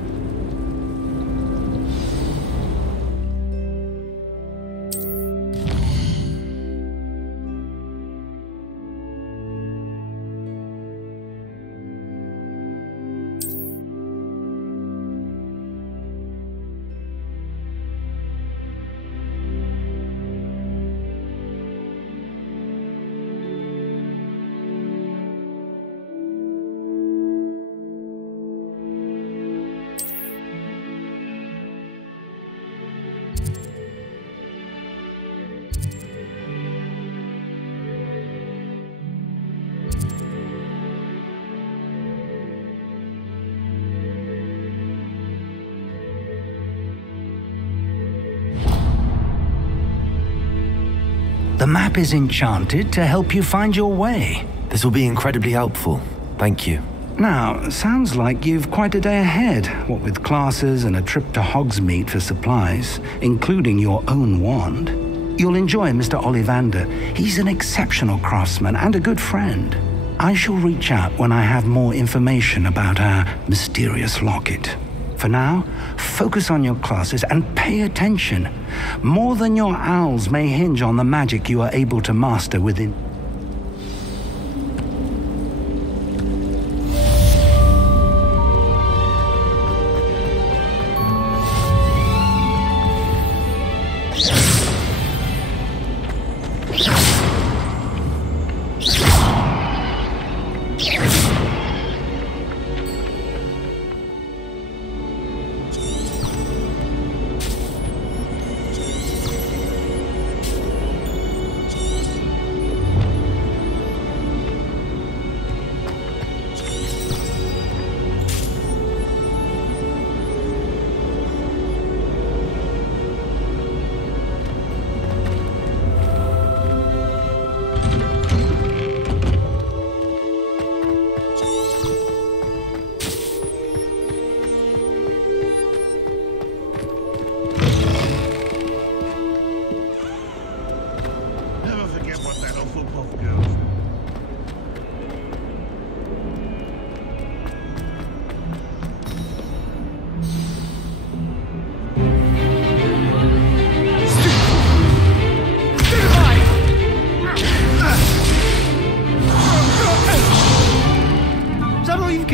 The map is enchanted to help you find your way. This will be incredibly helpful. Thank you. Now, sounds like you've quite a day ahead, what with classes and a trip to Hogsmeade for supplies, including your own wand. You'll enjoy Mr. Ollivander. He's an exceptional craftsman and a good friend. I shall reach out when I have more information about our mysterious locket. For now, focus on your classes and pay attention. More than your owls may hinge on the magic you are able to master within.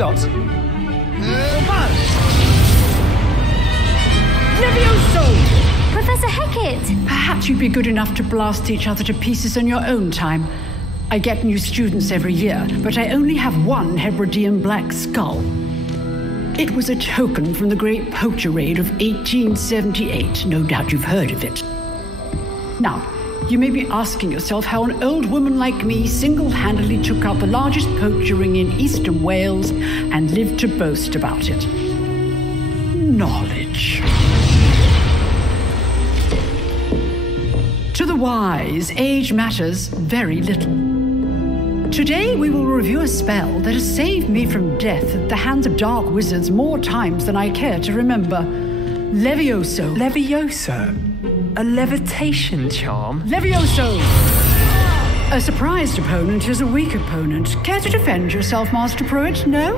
got? Levioso! Professor Hecat! Perhaps you'd be good enough to blast each other to pieces on your own time. I get new students every year, but I only have one Hebridean black skull. It was a token from the Great Poacher Raid of 1878. No doubt you've heard of it. Now, you may be asking yourself how an old woman like me single-handedly took out the largest poacher ring in eastern Wales and lived to boast about it. Knowledge. To the wise, age matters very little. Today we will review a spell that has saved me from death at the hands of dark wizards more times than I care to remember. Levioso. Levioso? A levitation charm? Levioso! A surprised opponent is a weak opponent. Care to defend yourself, Master Pruitt? No?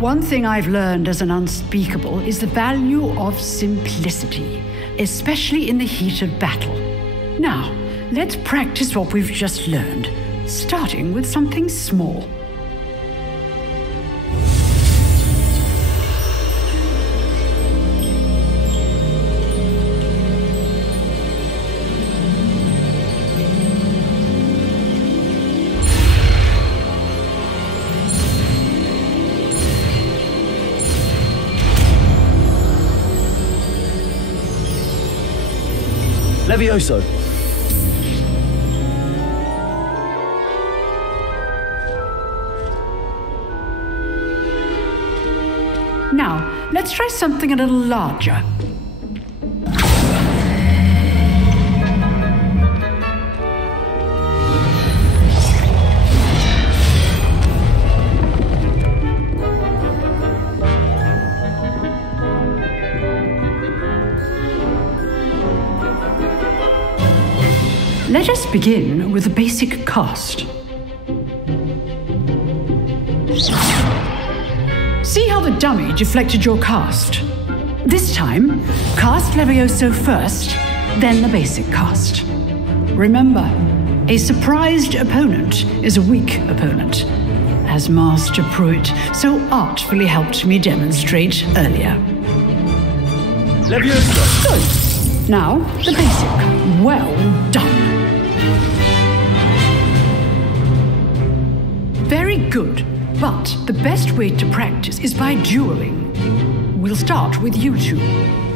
One thing I've learned as an unspeakable is the value of simplicity, especially in the heat of battle. Now, let's practice what we've just learned, starting with something small. Levioso. Now, let's try something a little larger. Let us begin with the basic cast. See how the dummy deflected your cast? This time, cast Levioso first, then the basic cast. Remember, a surprised opponent is a weak opponent, as Master Pruitt so artfully helped me demonstrate earlier. Levioso! Good. Now, the basic. Well done. Very good, but the best way to practice is by dueling. We'll start with you two.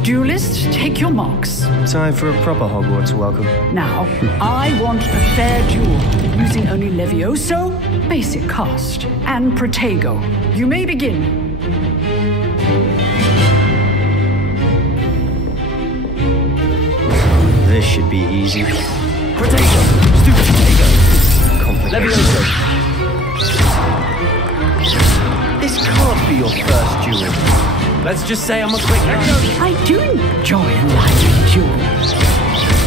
Duelists, take your marks. Time for a proper Hogwarts welcome. Now, I want a fair duel, using only Levioso, basic cast, and Protego. You may begin. This should be easy. Protego! Stupid Protego! Levioso! This can't be your first duel. Let's just say I'm a quick learner. I do enjoy a lively duel.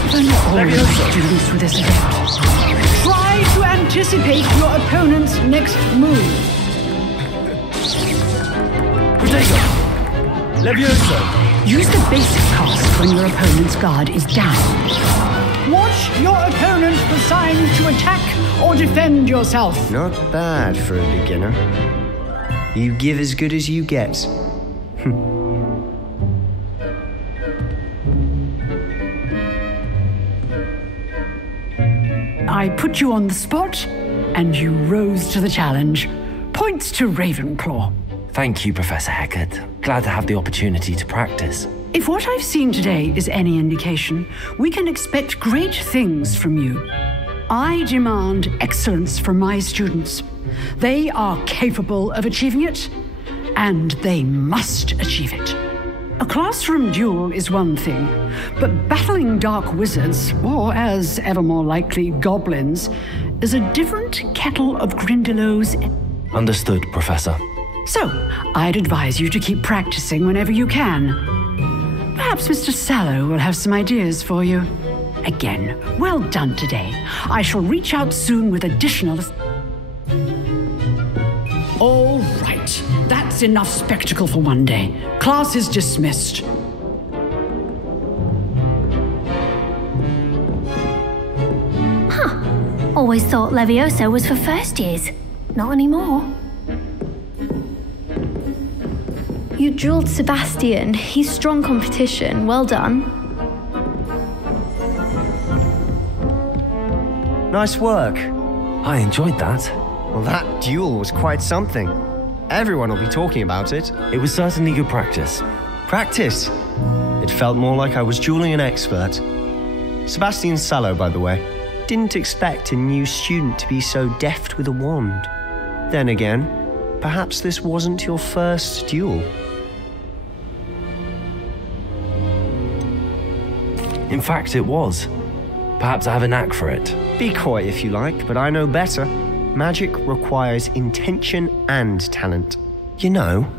But not always students with this adept. Try to anticipate your opponent's next move. Protego! Levioso! Use the basic cast when your opponent's guard is down. Watch your opponent for signs to attack or defend yourself. Not bad for a beginner. You give as good as you get. I put you on the spot, and you rose to the challenge. Points to Ravenclaw. Thank you, Professor Hecat. Glad to have the opportunity to practice. If what I've seen today is any indication, we can expect great things from you. I demand excellence from my students. They are capable of achieving it, and they must achieve it. A classroom duel is one thing, but battling dark wizards, or as ever more likely, goblins, is a different kettle of Grindylows. Understood, Professor. So, I'd advise you to keep practicing whenever you can. Perhaps Mr. Sallow will have some ideas for you. Again, well done today. I shall reach out soon with additional... All right, that's enough spectacle for one day. Class is dismissed. Huh. Always thought Levioso was for first years. Not anymore. You dueled Sebastian. He's strong competition. Well done. Nice work. I enjoyed that. Well, that duel was quite something. Everyone will be talking about it. It was certainly good practice. Practice? It felt more like I was dueling an expert. Sebastian Sallow, by the way. Didn't expect a new student to be so deft with a wand. Then again, perhaps this wasn't your first duel. In fact, it was. Perhaps I have a knack for it. Be coy if you like, but I know better. Magic requires intention and talent. You know,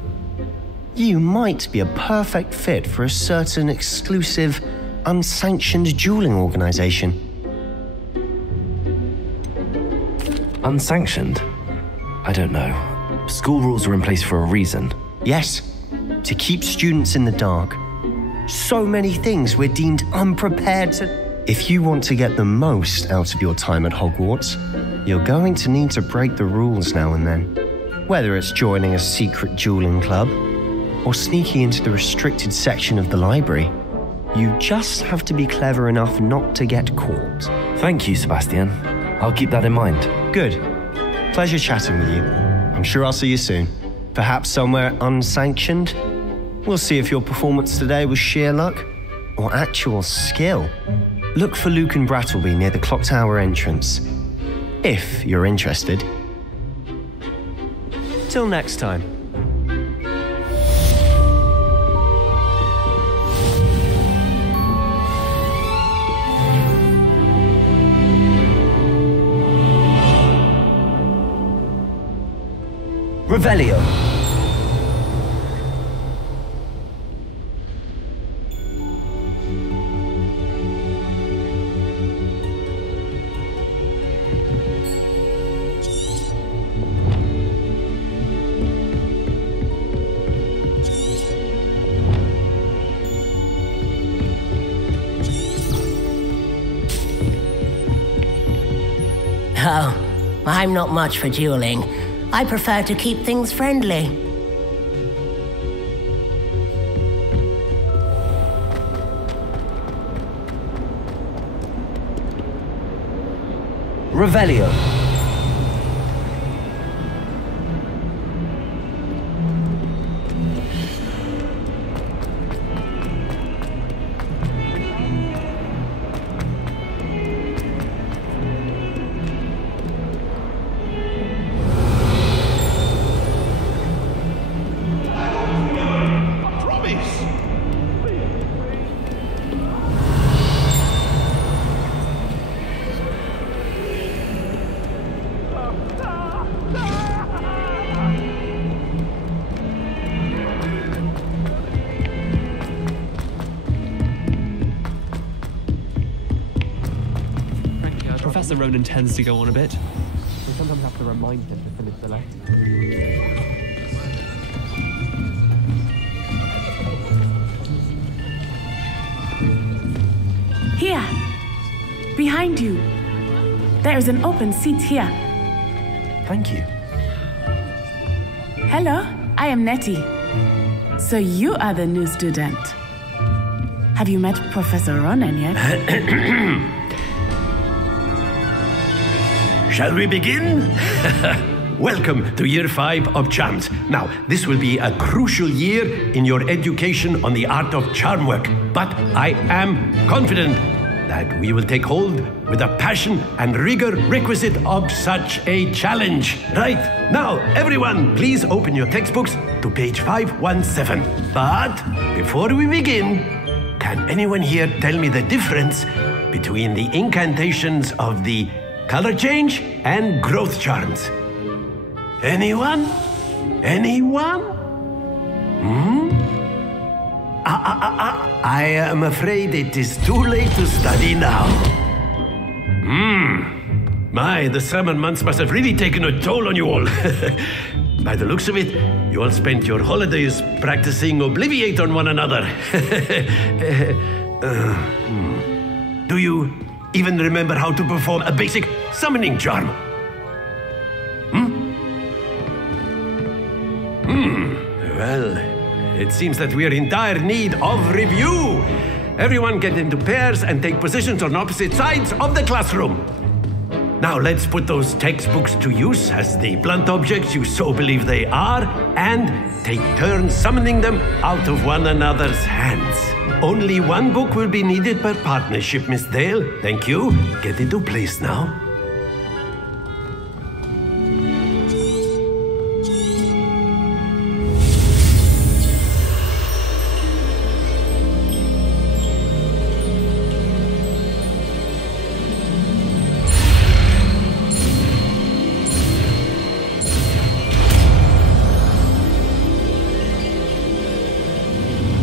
you might be a perfect fit for a certain exclusive, unsanctioned dueling organization. Unsanctioned? I don't know. School rules are in place for a reason. Yes, to keep students in the dark. So many things we're deemed unprepared to... If you want to get the most out of your time at Hogwarts, you're going to need to break the rules now and then. Whether it's joining a secret dueling club or sneaking into the restricted section of the library, you just have to be clever enough not to get caught. Thank you, Sebastian. I'll keep that in mind. Good. Pleasure chatting with you. I'm sure I'll see you soon. Perhaps somewhere unsanctioned? We'll see if your performance today was sheer luck or actual skill. Look for Luke and Brattleby near the clock tower entrance, if you're interested. Till next time. Revelio. Oh, I'm not much for dueling. I prefer to keep things friendly. Revelio. Professor Ronan tends to go on a bit. We sometimes have to remind him to finish the lesson. Here, behind you. There is an open seat here. Thank you. Hello, I am Nettie. So you are the new student. Have you met Professor Ronan yet? Shall we begin? Welcome to Year 5 of Charms. Now, this will be a crucial year in your education on the art of charm work, but I am confident that we will take hold with the passion and rigor requisite of such a challenge. Right, now, everyone, please open your textbooks to page 517. But before we begin, can anyone here tell me the difference between the incantations of the color change and growth charms? Anyone? Anyone? I am afraid it is too late to study now. My, the summer months must have really taken a toll on you all. By the looks of it, you all spent your holidays practicing Obliviate on one another. Do you even remember how to perform a basic summoning charm? Well, it seems that we are in dire need of review. Everyone get into pairs and take positions on opposite sides of the classroom. Now let's put those textbooks to use as the blunt objects you so believe they are, and take turns summoning them out of one another's hands. Only one book will be needed per partnership, Miss Dale. Thank you. Get into place now.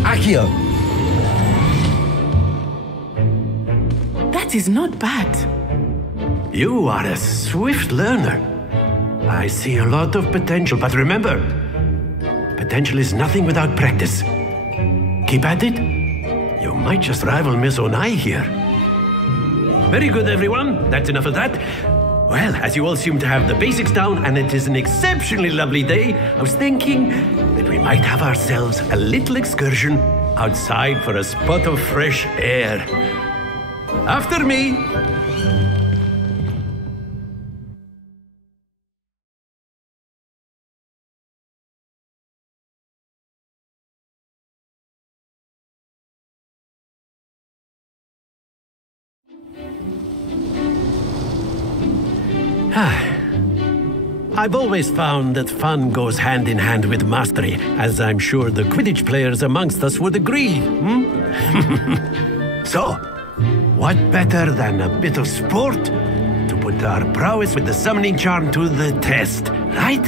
Accio. That is not bad. You are a swift learner. I see a lot of potential, but remember, potential is nothing without practice. Keep at it. You might just rival Miss Onai here. Very good, everyone. That's enough of that. Well, as you all seem to have the basics down, and it is an exceptionally lovely day, I was thinking that we might have ourselves a little excursion outside for a spot of fresh air. After me. I've always found that fun goes hand in hand with mastery, as I'm sure the Quidditch players amongst us would agree. So, what better than a bit of sport to put our prowess with the summoning charm to the test, right?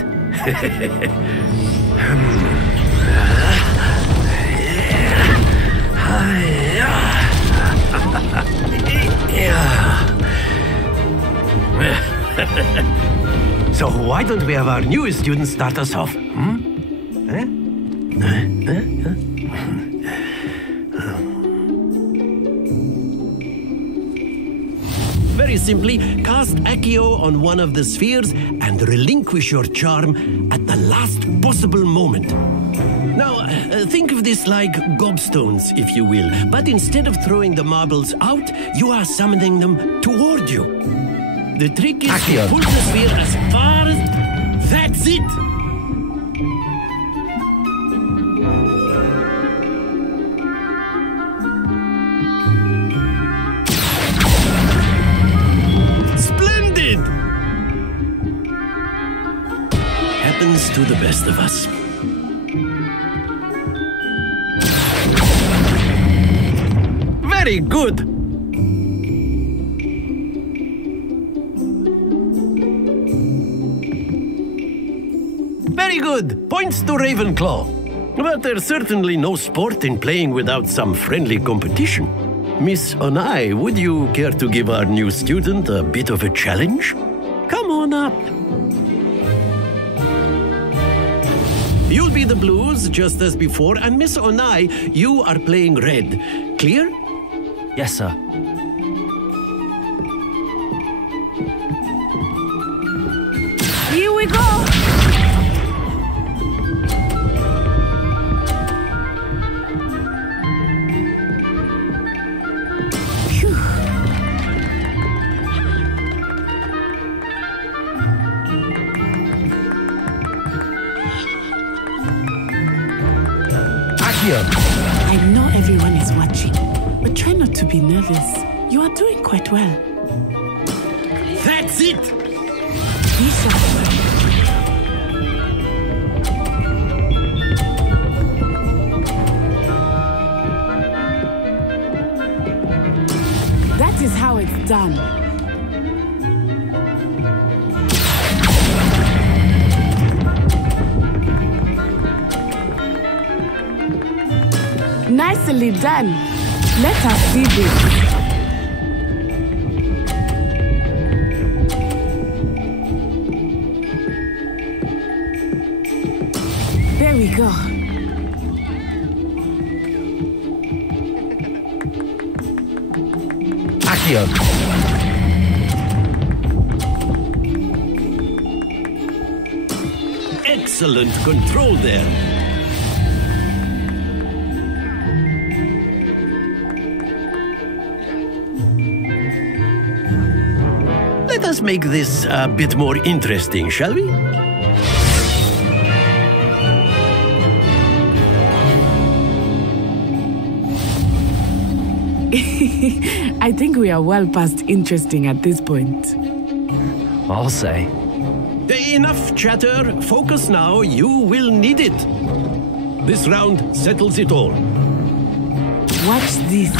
So why don't we have our newest student start us off? very simply, cast Accio on one of the spheres and relinquish your charm at the last possible moment. Now, think of this like gobstones, if you will, but instead of throwing the marbles out, you are summoning them toward you. The trick is to pull the sphere as far as... That's it! Splendid! Happens to the best of us. Very good! Very good! Points to Ravenclaw. But there's certainly no sport in playing without some friendly competition. Miss Onai, would you care to give our new student a bit of a challenge? Come on up. You'll be the blues, just as before, and Miss Onai, you are playing red. Clear? Yes, sir. Here we go! I know everyone is watching, but try not to be nervous. You are doing quite well. That's it! Be sharp. That is how it's done. Nicely done. Let us see this. There we go. Accio. Excellent control there. Let us make this a bit more interesting, shall we? I think we are well past interesting at this point. I'll say. Enough chatter. Focus now. You will need it. This round settles it all. Watch this.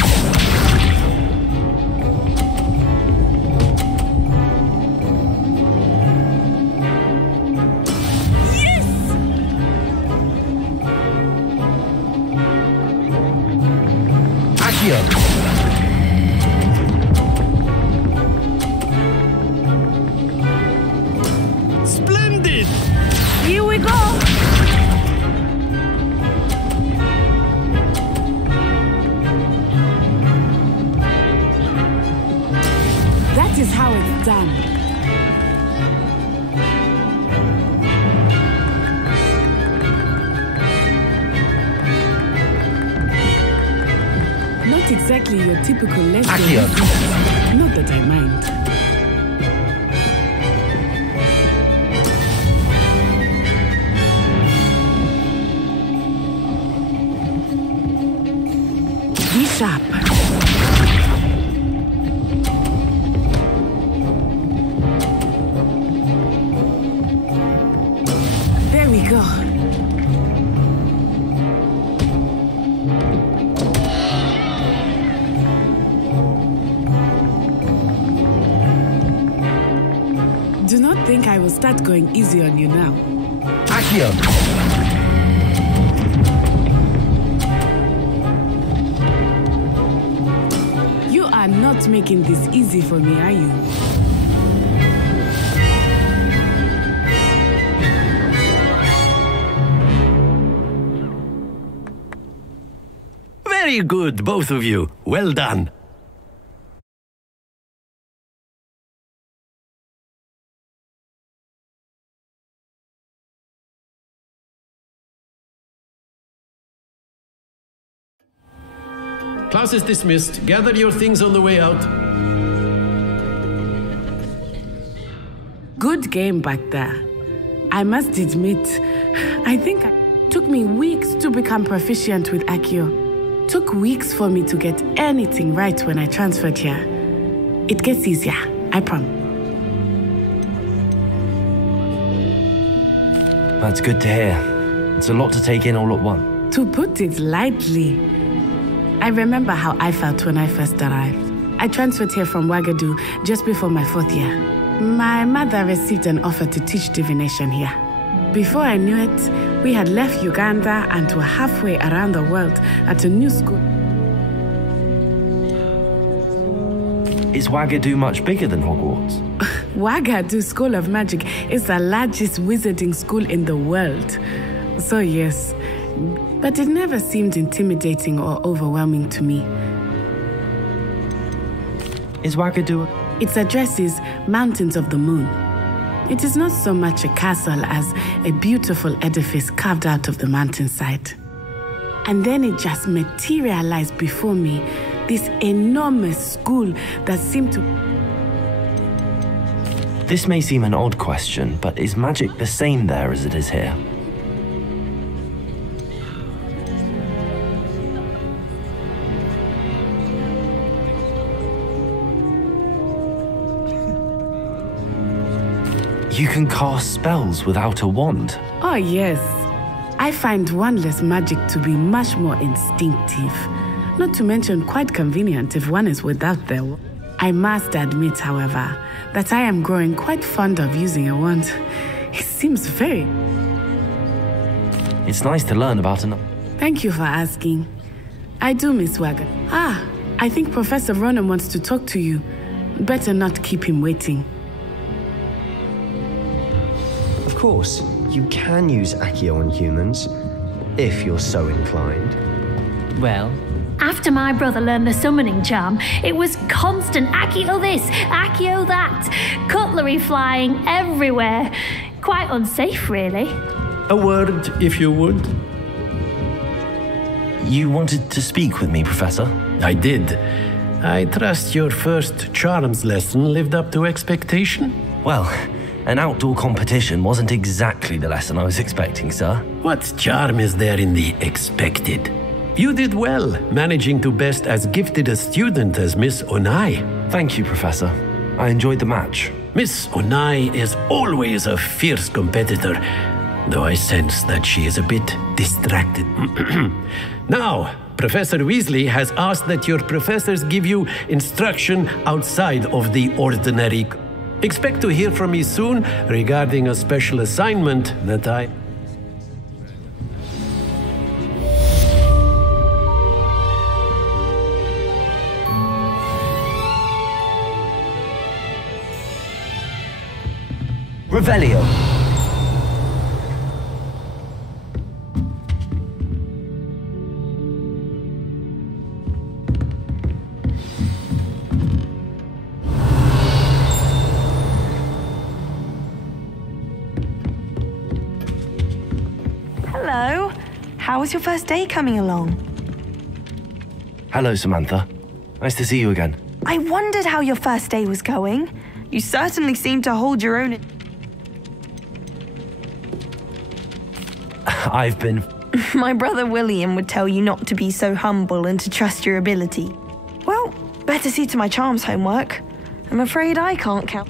Splendid! Here we go! That is how it's done. Not exactly your typical lesson. Not that I mind. Be sharp. There we go. Do not think I will start going easy on you now. Accio. You are not making this easy for me, are you? Very good, both of you. Well done. Class is dismissed. Gather your things on the way out. Good game back there. I must admit, I think it took me weeks to become proficient with Accio. Took weeks for me to get anything right when I transferred here. It gets easier, I promise. That's good to hear. It's a lot to take in all at once. To put it lightly, I remember how I felt when I first arrived. I transferred here from Wagadu just before my 4th year. My mother received an offer to teach divination here. Before I knew it, we had left Uganda and were halfway around the world at a new school. Is Wagadu much bigger than Hogwarts? Wagadu School of Magic is the largest wizarding school in the world. So yes, but it never seemed intimidating or overwhelming to me. Is Wagadu? Its address is Mountains of the Moon. It is not so much a castle as a beautiful edifice carved out of the mountainside. And then it just materialized before me, this enormous school that seemed to... This may seem an odd question, but is magic the same there as it is here? You can cast spells without a wand. Oh yes. I find wandless magic to be much more instinctive. Not to mention quite convenient if one is without their wand. I must admit, however, that I am growing quite fond of using a wand. It seems very... It's nice to learn about another. Thank you for asking. I do miss Wagga. I think Professor Ronan wants to talk to you. Better not keep him waiting. Of course, you can use Accio on humans, if you're so inclined. Well? After my brother learned the summoning charm, it was constant Accio this, Accio that, cutlery flying everywhere. Quite unsafe, really. A word, if you would. You wanted to speak with me, Professor? I did. I trust your first charms lesson lived up to expectation? Well, an outdoor competition wasn't exactly the lesson I was expecting, sir. What charm is there in the expected? You did well, managing to best as gifted a student as Miss Onai. Thank you, Professor. I enjoyed the match. Miss Onai is always a fierce competitor, though I sense that she is a bit distracted. Now, Professor Weasley has asked that your professors give you instruction outside of the ordinary. Expect to hear from me soon regarding a special assignment that I... Revelio. Hello. How was your first day coming along? Hello, Samantha. Nice to see you again. I wondered how your first day was going. You certainly seem to hold your own. I've been... My brother William would tell you not to be so humble and to trust your ability. Well, better see to my charms homework. I'm afraid I can't count.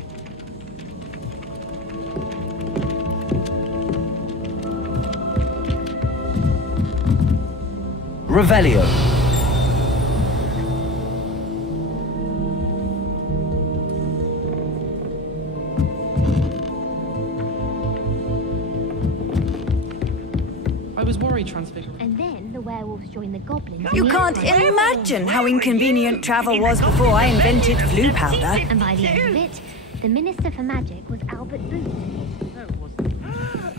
Revelio. I was worried transfiguring. And then the werewolves joined the goblins. You can't imagine how inconvenient travel was before I invented flu powder. And by the end of it, the Minister for Magic was Albert Booth.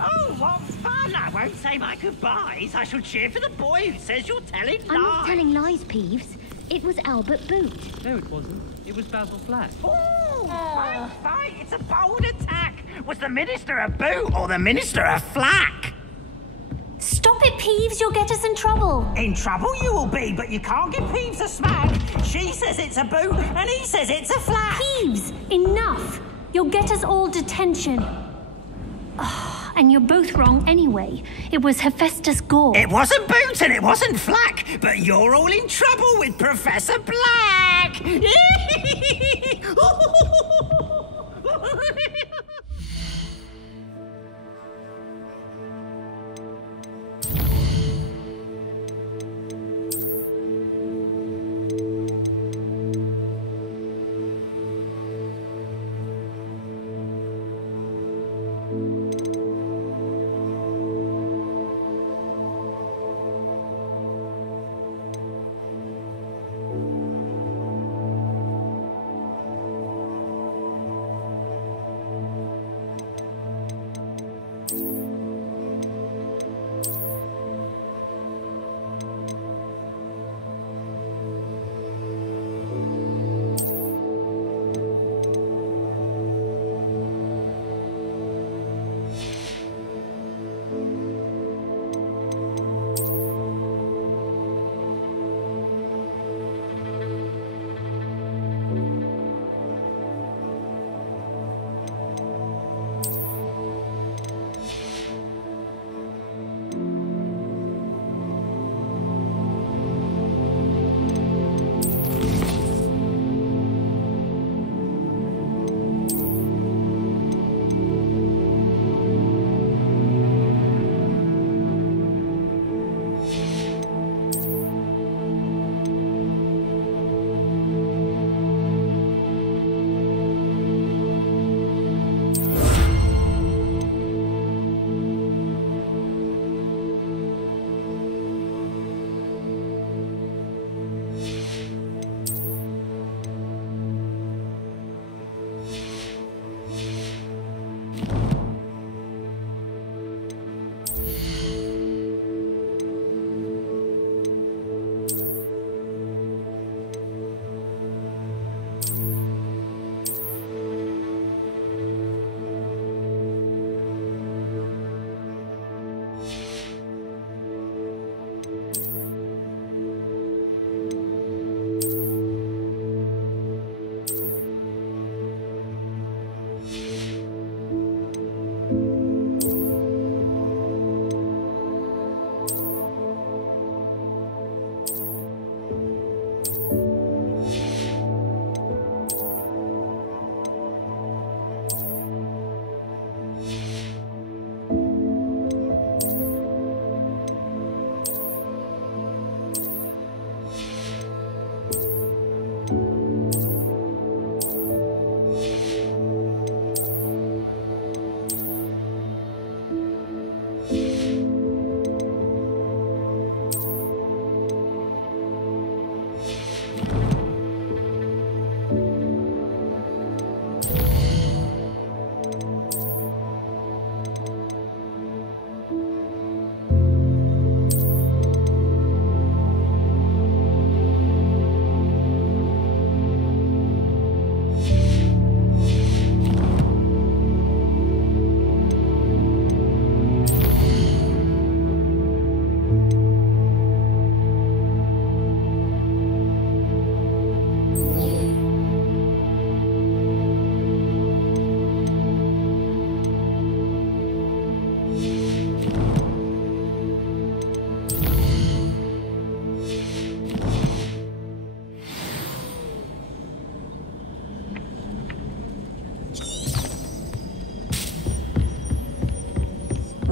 Oh, what fun! I won't say my goodbyes. I shall cheer for the boy who says you're telling lies. I'm not telling lies, Peeves. It was Albert Booth. No, it wasn't. It was Basil Flack. Fight! It's a bold attack! Was the Minister a boot or the Minister a flack? Stop it, Peeves. You'll get us in trouble. In trouble you will be, but you can't give Peeves a smack. She says it's a boot, and he says it's a flat. Peeves, enough. You'll get us all detention. And you're both wrong anyway. It was Hephaestus Gore. It wasn't boot and it wasn't flack, but you're all in trouble with Professor Black.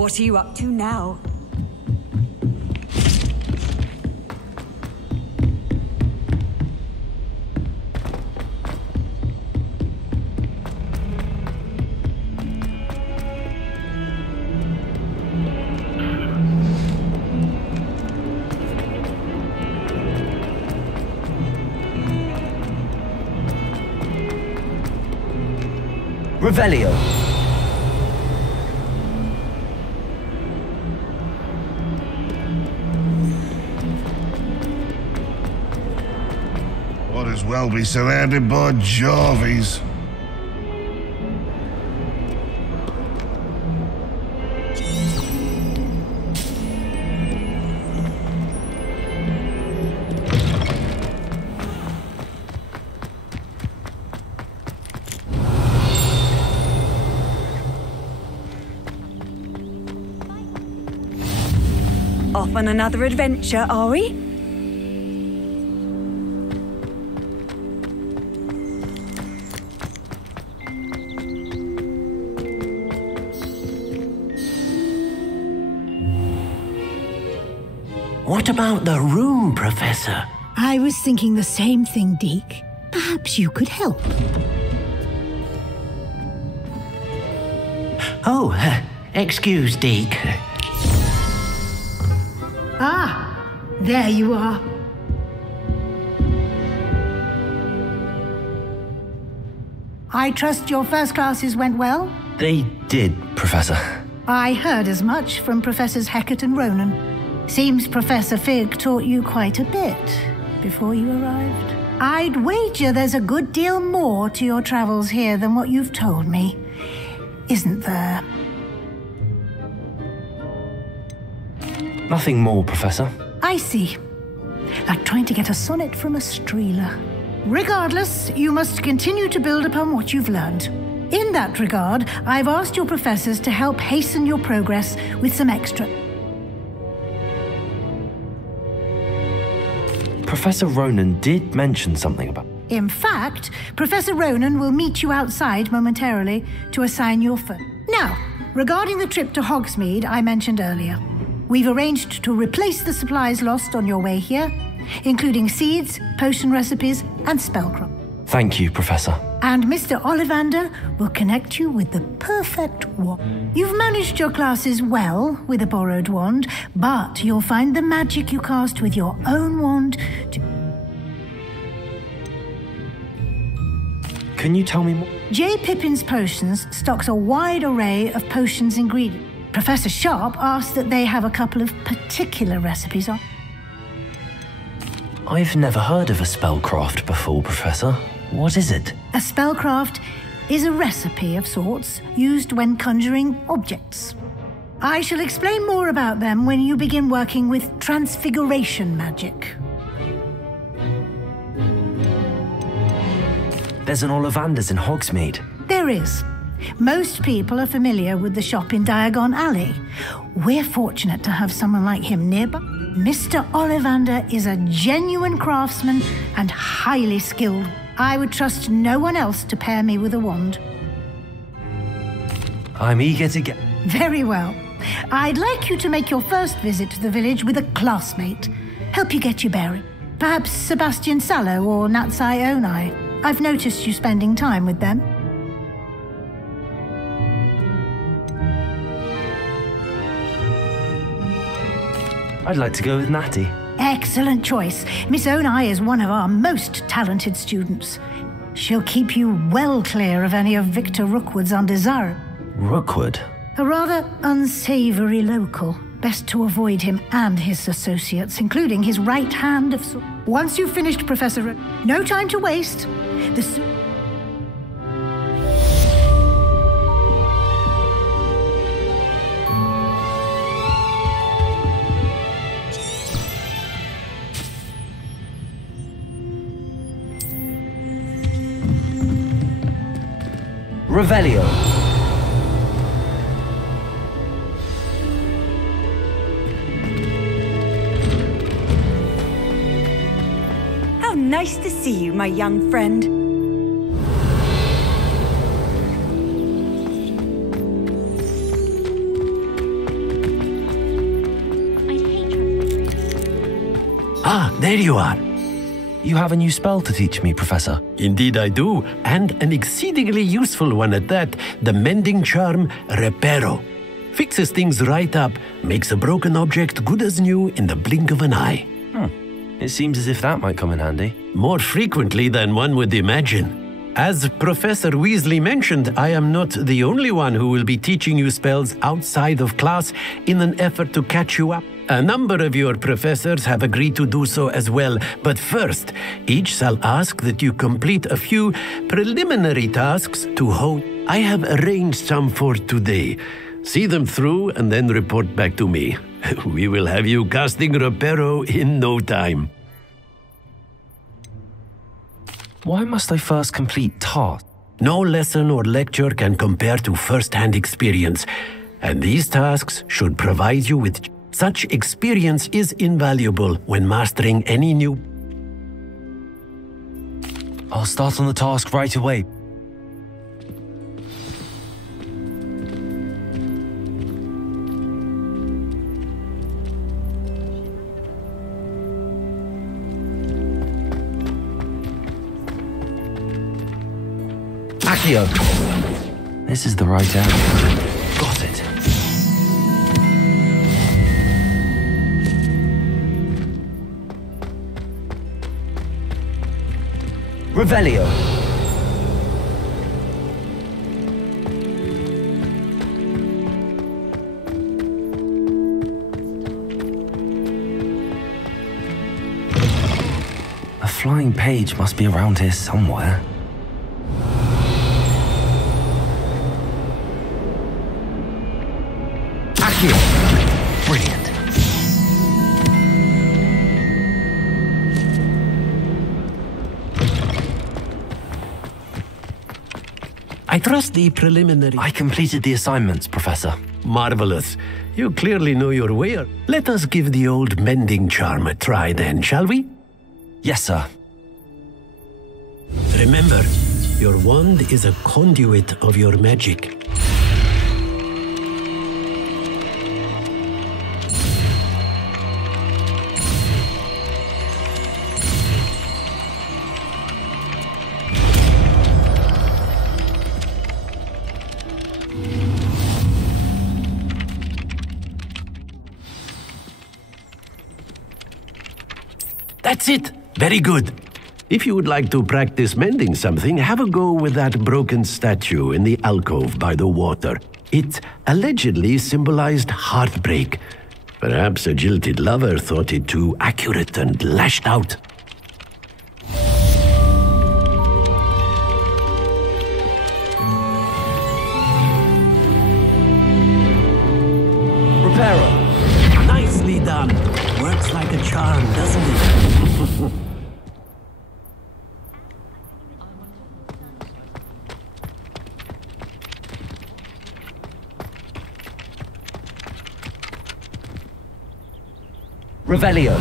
What are you up to now? Revelio. Might as well be surrounded by Jarvies. Off on another adventure, are we? What about the room, Professor? I was thinking the same thing, Deke. Perhaps you could help. Oh, excuse, Deke. Ah, there you are. I trust your first classes went well? They did, Professor. I heard as much from Professors Hecat and Ronan. Seems Professor Fig taught you quite a bit before you arrived. I'd wager there's a good deal more to your travels here than what you've told me, isn't there? Nothing more, Professor. I see. Like trying to get a sonnet from a streeler. Regardless, you must continue to build upon what you've learned. In that regard, I've asked your professors to help hasten your progress with some extra. Professor Ronan did mention something about... In fact, Professor Ronan will meet you outside momentarily to assign your phone. Now, regarding the trip to Hogsmeade I mentioned earlier, we've arranged to replace the supplies lost on your way here, including seeds, potion recipes, and spellcraft. Thank you, Professor. And Mr. Ollivander will connect you with the perfect wand. You've managed your classes well with a borrowed wand, but you'll find the magic you cast with your own wand to... Can you tell me more? J. Pippin's Potions stocks a wide array of potions ingredients. Professor Sharp asked that they have a couple of particular recipes on. I've never heard of a spellcraft before, Professor. What is it? A spellcraft is a recipe of sorts used when conjuring objects. I shall explain more about them when you begin working with transfiguration magic. There's an Ollivander's in Hogsmeade. There is. Most people are familiar with the shop in Diagon Alley. We're fortunate to have someone like him nearby. Mr. Ollivander is a genuine craftsman and highly skilled. I would trust no one else to pair me with a wand. I'm eager to get... Very well. I'd like you to make your first visit to the village with a classmate. Help you get your bearing. Perhaps Sebastian Sallow or Natsai Onai. I've noticed you spending time with them. I'd like to go with Natty. Excellent choice. Miss Onai is one of our most talented students. She'll keep you well clear of any of Victor Rookwood's undesirables. Rookwood? A rather unsavory local. Best to avoid him and his associates, including his right hand of... Once you've finished, Professor... No time to waste. Revelio. How nice to see you, my young friend. Ah, there you are. You have a new spell to teach me, Professor. Indeed I do, and an exceedingly useful one at that, the mending charm Reparo. Fixes things right up, makes a broken object good as new in the blink of an eye. It seems as if that might come in handy. More frequently than one would imagine. As Professor Weasley mentioned, I am not the only one who will be teaching you spells outside of class in an effort to catch you up. A number of your professors have agreed to do so as well, but first, each shall ask that you complete a few preliminary tasks to hold. I have arranged some for today. See them through and then report back to me. We will have you casting Reparo in no time. Why must I first complete tasks? No lesson or lecture can compare to first-hand experience, and these tasks should provide you with... Such experience is invaluable when mastering any new... I'll start on the task right away. Accio! This is the right area. Got it. Revelio. A flying page must be around here somewhere. Accio. Brilliant. I trust the preliminary... I completed the assignments, Professor. Marvelous. You clearly know your way. Let us give the old mending charm a try then, shall we? Yes, sir. Remember, your wand is a conduit of your magic. That's it! Very good. If you would like to practice mending something, have a go with that broken statue in the alcove by the water. It allegedly symbolized heartbreak. Perhaps a jilted lover thought it too accurate and lashed out. Reparo. Nicely done. Works like a charm, doesn't it? Revelio.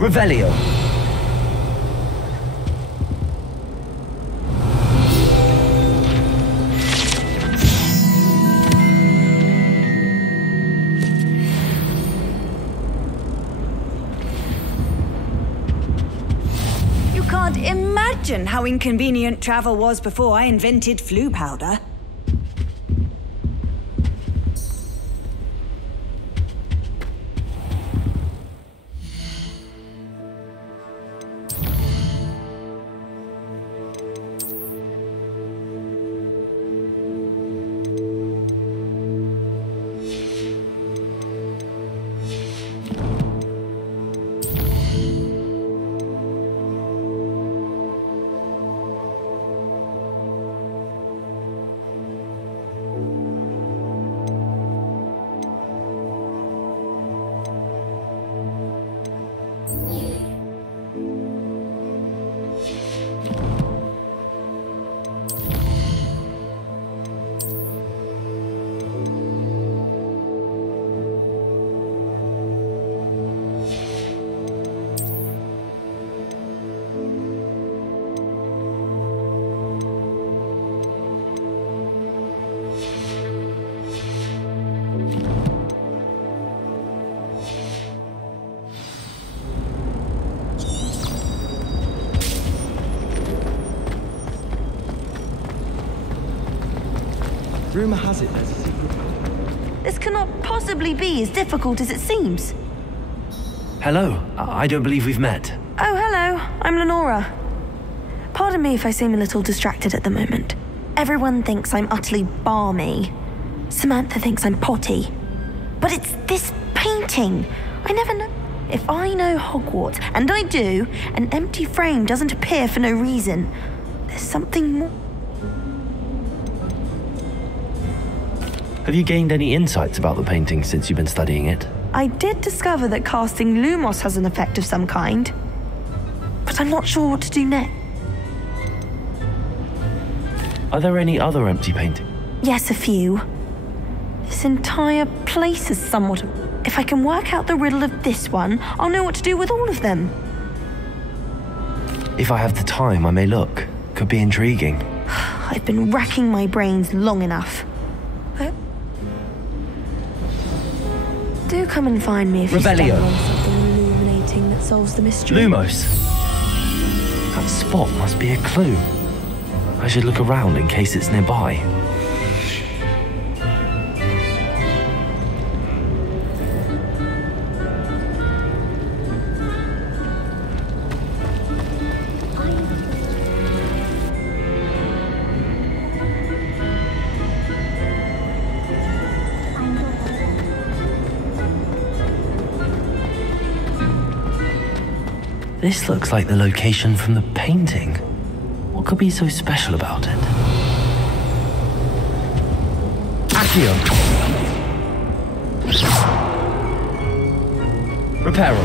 Revelio. You can't imagine how inconvenient travel was before I invented flu powder. Rumor has it there's a secret... This cannot possibly be as difficult as it seems. Hello. I don't believe we've met. Oh, hello. I'm Lenora. Pardon me if I seem a little distracted at the moment. Everyone thinks I'm utterly balmy. Samantha thinks I'm potty. But it's this painting. I never know. If I know Hogwarts, and I do, an empty frame doesn't appear for no reason. There's something more. Have you gained any insights about the painting since you've been studying it? I did discover that casting Lumos has an effect of some kind. But I'm not sure what to do next. Are there any other empty paintings? Yes, a few. This entire place is somewhat... If I can work out the riddle of this one, I'll know what to do with all of them. If I have the time, I may look. Could be intriguing. I've been racking my brains long enough. Do come and find me if you stumble on something illuminating that solves the mystery. Lumos! That spot must be a clue. I should look around in case it's nearby. This looks like the location from the painting. What could be so special about it? Accio! Reparo!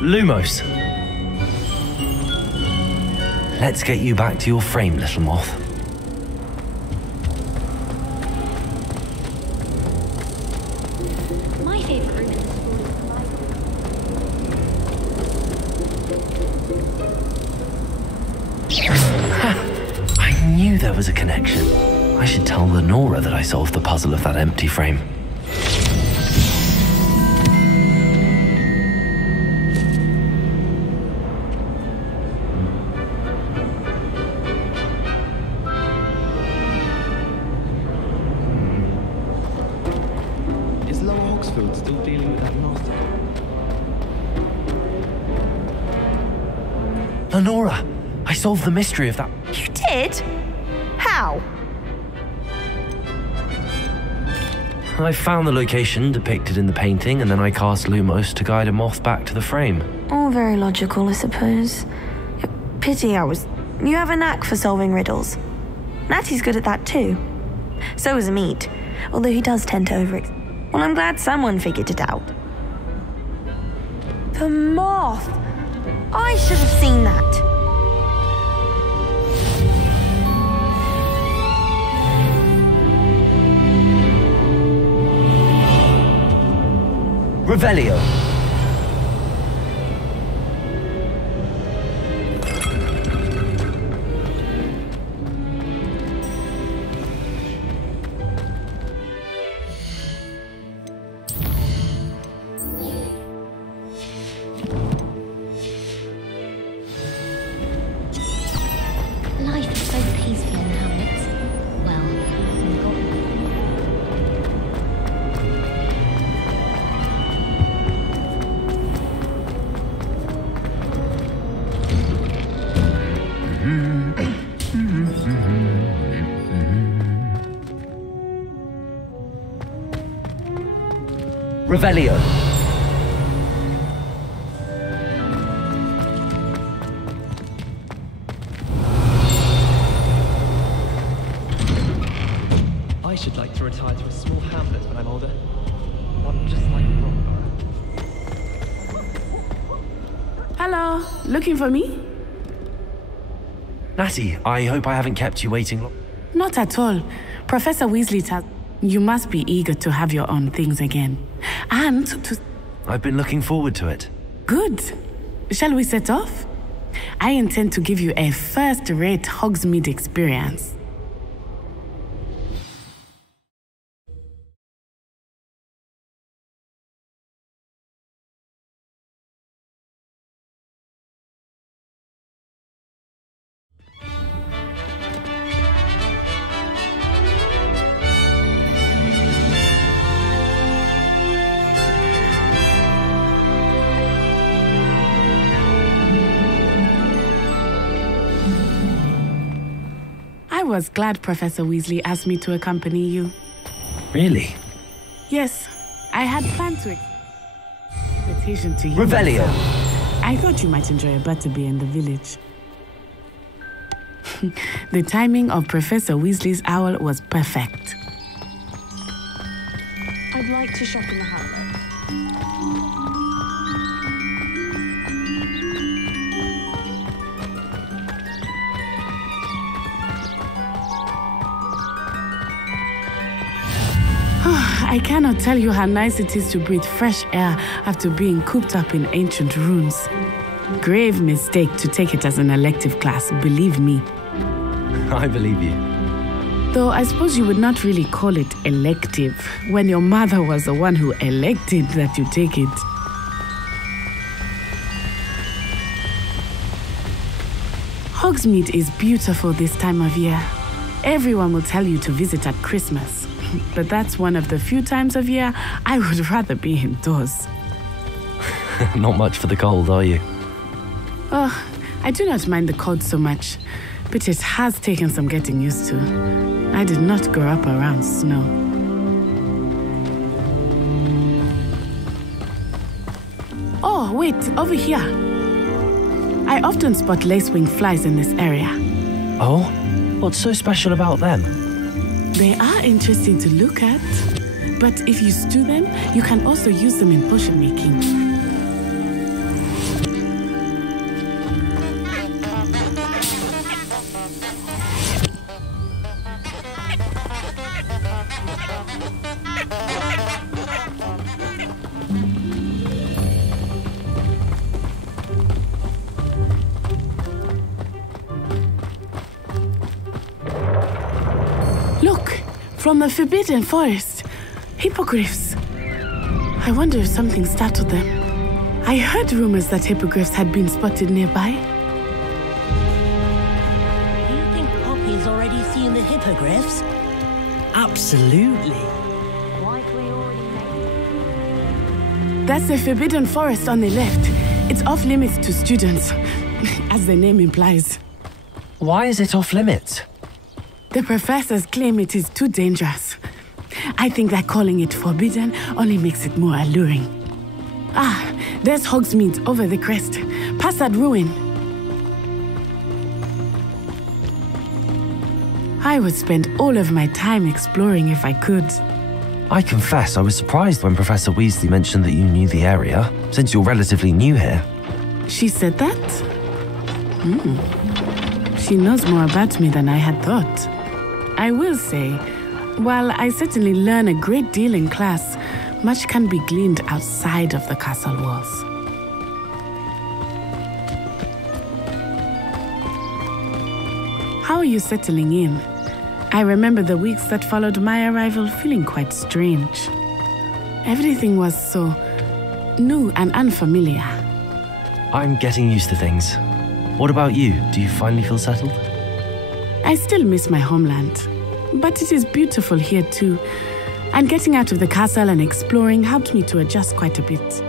Lumos! Let's get you back to your frame, little moth. My favorite room in the school is the library. I knew there was a connection. I should tell Lenora that I solved the puzzle of that empty frame. Is Lower Hogsfield still dealing with that master? Lenora! I solved the mystery of that. You did? How? I found the location depicted in the painting, and then I cast Lumos to guide a moth back to the frame. All very logical, I suppose. Pity I was... You have a knack for solving riddles. Natty's good at that too. So is Amit, although he does tend to Well, I'm glad someone figured it out. The moth! I should have seen that. Revelio. Life is so peaceful in Hogwarts. Well, we've got... Revelio. I should like to retire to a small hamlet when I'm older. One just like Brockborough. Hello, looking for me? Natty, I hope I haven't kept you waiting long. Not at all. Professor Weasley tells... You must be eager to have your own things again. And to... I've been looking forward to it. Good. Shall we set off? I intend to give you a first-rate Hogsmeade experience. I was glad Professor Weasley asked me to accompany you. Really? Yes, I had planned to invitation to you. Revelio. I thought you might enjoy a butterbeer in the village. The timing of Professor Weasley's owl was perfect. I'd like to shop in the Hamlet. I cannot tell you how nice it is to breathe fresh air after being cooped up in ancient ruins. Grave mistake to take it as an elective class, believe me. I believe you. Though I suppose you would not really call it elective when your mother was the one who elected that you take it. Hogsmeade is beautiful this time of year. Everyone will tell you to visit at Christmas. But that's one of the few times of year I would rather be indoors. Not much for the cold, are you? Oh, I do not mind the cold so much, but it has taken some getting used to. I did not grow up around snow. Oh, wait, over here. I often spot lacewing flies in this area. Oh? What's so special about them? They are interesting to look at, but if you stew them, you can also use them in potion making. From the Forbidden Forest. Hippogriffs. I wonder if something startled them. I heard rumors that hippogriffs had been spotted nearby. Do you think Poppy's already seen the hippogriffs? Absolutely. That's the Forbidden Forest on the left. It's off limits to students, as the name implies. Why is it off limits? The professors claim it is too dangerous. I think that calling it forbidden only makes it more alluring. Ah, there's Hogsmeade over the crest, past that ruin. I would spend all of my time exploring if I could. I confess I was surprised when Professor Weasley mentioned that you knew the area, since you're relatively new here. She said that? She knows more about me than I had thought. I will say, while I certainly learn a great deal in class, much can be gleaned outside of the castle walls. How are you settling in? I remember the weeks that followed my arrival feeling quite strange. Everything was so new and unfamiliar. I'm getting used to things. What about you? Do you finally feel settled? I still miss my homeland, but it is beautiful here too. And getting out of the castle and exploring helped me to adjust quite a bit.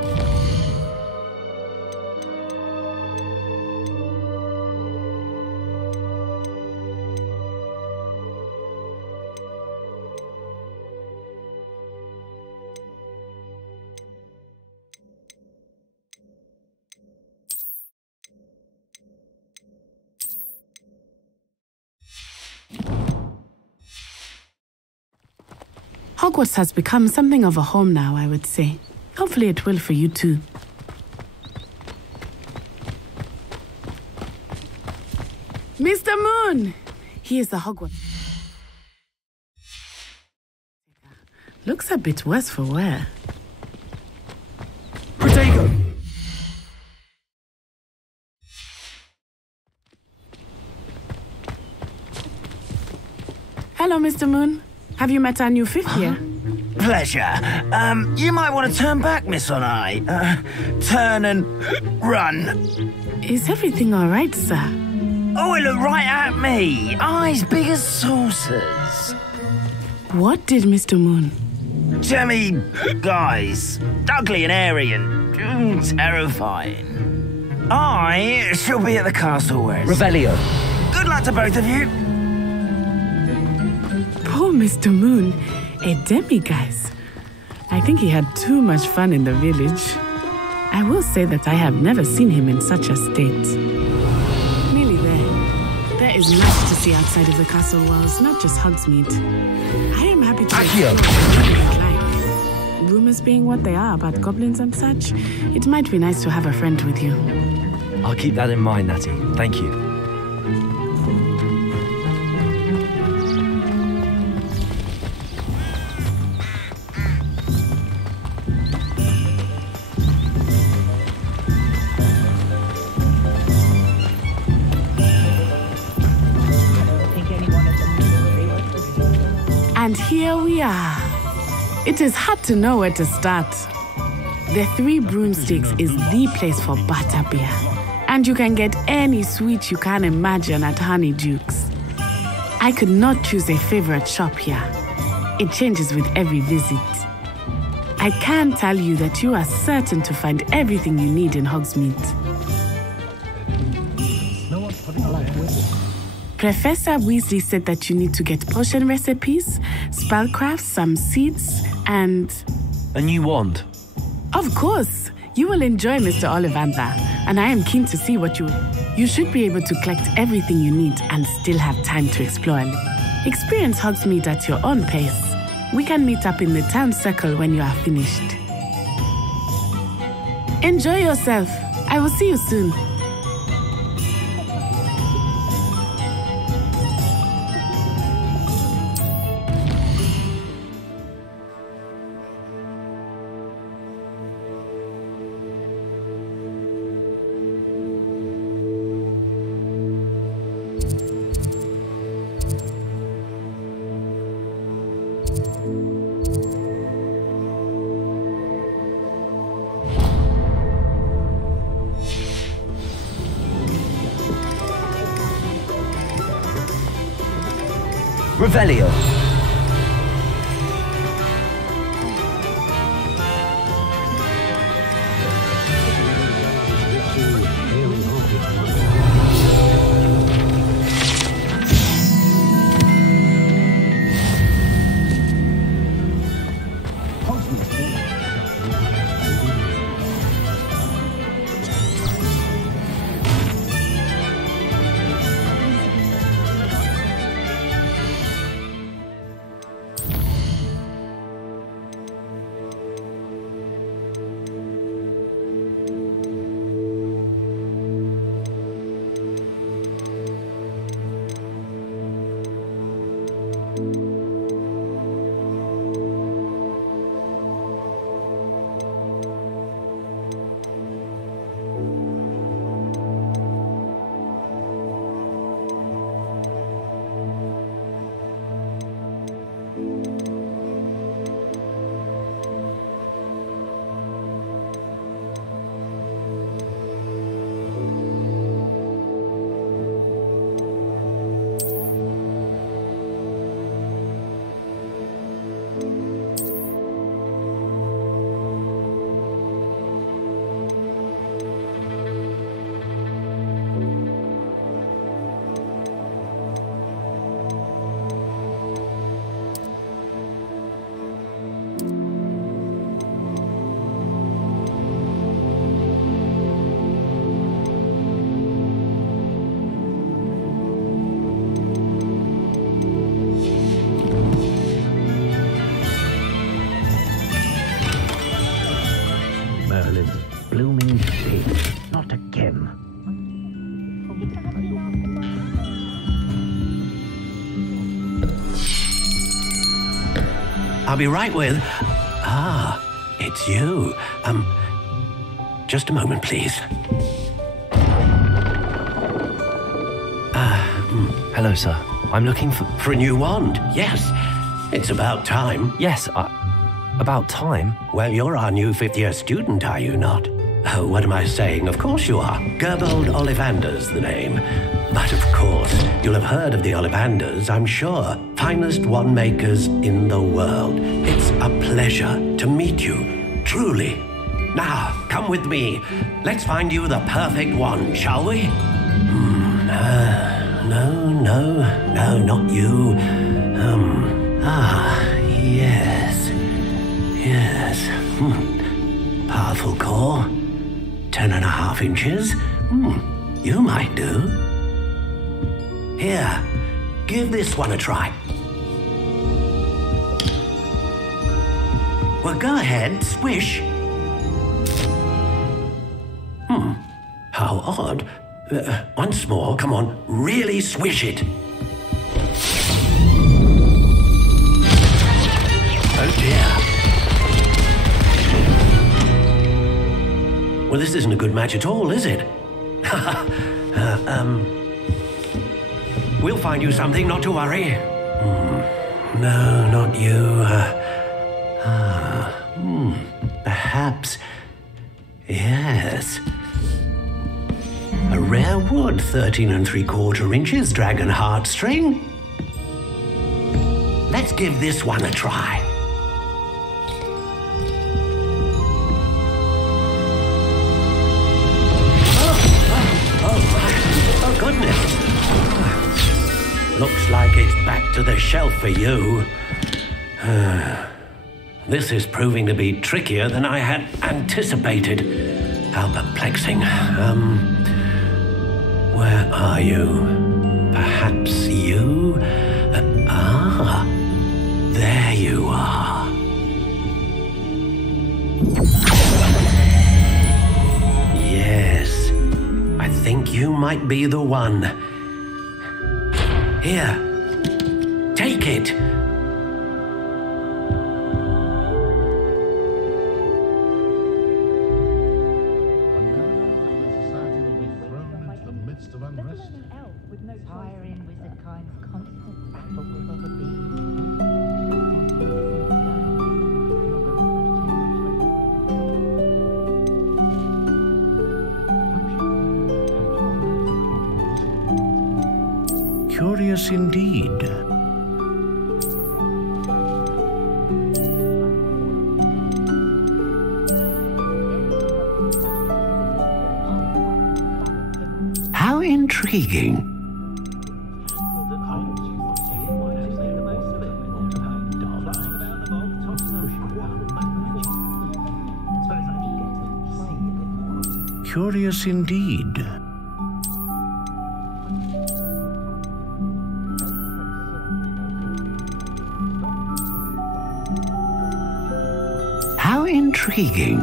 Hogwarts has become something of a home now, I would say. Hopefully it will for you too. Mr. Moon! He is the Hogwarts. Looks a bit worse for wear. Protego! Hello, Mr. Moon. Have you met our new fifth year? Pleasure. You might want to turn back, Miss Onai. Turn and run. Is everything all right, sir? Oh, it looked right at me. Eyes big as saucers. What did Mr. Moon? Jemmy guys. Ugly and airy and terrifying. I shall be at the castle where... Revelio. Good luck to both of you. Oh, Mr. Moon, a demiguise. I think he had too much fun in the village. I will say that I have never seen him in such a state. Nearly there. There is much to see outside of the castle walls, not just Hogsmeade. I am happy to explore like. Rumors being what they are about goblins and such, it might be nice to have a friend with you. I'll keep that in mind, Natty. Thank you. And here we are. It is hard to know where to start. The Three Broomsticks is the place for butterbeer. And you can get any sweet you can imagine at Honeydukes. I could not choose a favorite shop here. It changes with every visit. I can tell you that you are certain to find everything you need in Hogsmeade. Professor Weasley said that you need to get potion recipes, spellcrafts, some seeds, and... A new wand? Of course! You will enjoy Mr. Ollivander, and I am keen to see what you... You should be able to collect everything you need and still have time to explore. Experience Hogsmeade at your own pace. We can meet up in the town circle when you are finished. Enjoy yourself. I will see you soon. Revelio. Blooming shit. Not again. I'll be right with... Ah, it's you. Just a moment, please. Hello, sir. I'm looking for... For a new wand, yes. It's about time. Yes, about time? Well, you're our new fifth-year student, are you not? Oh, what am I saying? Of course you are. Gerbold Ollivander's the name. But of course, you'll have heard of the Ollivanders, I'm sure. Finest wand makers in the world. It's a pleasure to meet you, truly. Now, come with me. Let's find you the perfect wand, shall we? No, not you. Yes. Yes. Powerful core. 10.5 inches. You might do. Here, give this one a try. Well, go ahead, swish. How odd. Once more, come on, really swish it. Oh dear. Well, this isn't a good match at all, is it? We'll find you something, not to worry. No, not you. Perhaps. Yes. A rare wood, 13 3/4 inches, dragon heartstring. Let's give this one a try. Oh goodness. Looks like it's back to the shelf for you. This is proving to be trickier than I had anticipated. How perplexing. Where are you? Perhaps you? There you are. Yes, I think you might be the one. Here, take it. Curious indeed. How intriguing. Curious indeed. How intriguing.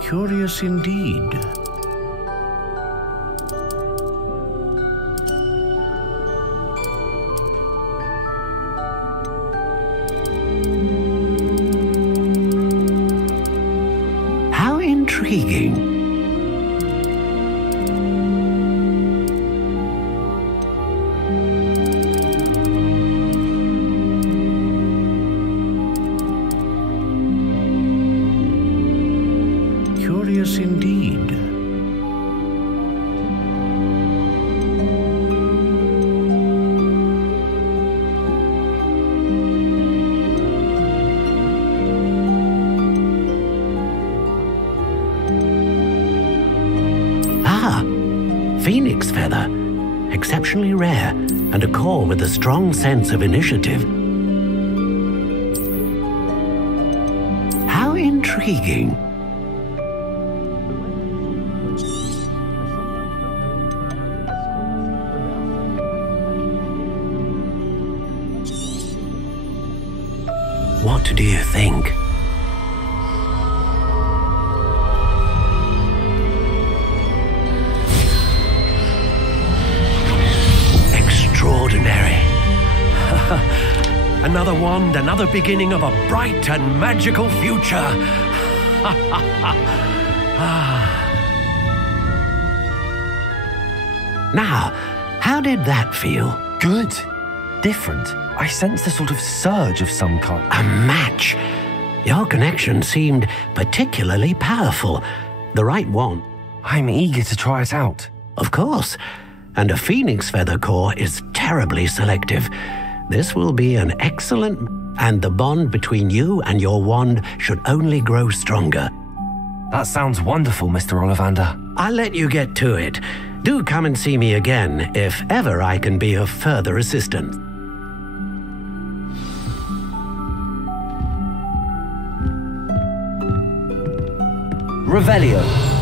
Curious indeed. How intriguing. Curious indeed. Phoenix feather. Exceptionally rare, and a core with a strong sense of initiative. How intriguing. What do you think? Extraordinary. Another wand, another beginning of a bright and magical future. Now, how did that feel? Good. Different. I sensed a sort of surge of some kind. A match. Your connection seemed particularly powerful. The right one. I'm eager to try it out. Of course. And a phoenix feather core is terribly selective. This will be an excellent... and the bond between you and your wand should only grow stronger. That sounds wonderful, Mr. Ollivander. I'll let you get to it. Do come and see me again if ever I can be of further assistance. Revelio.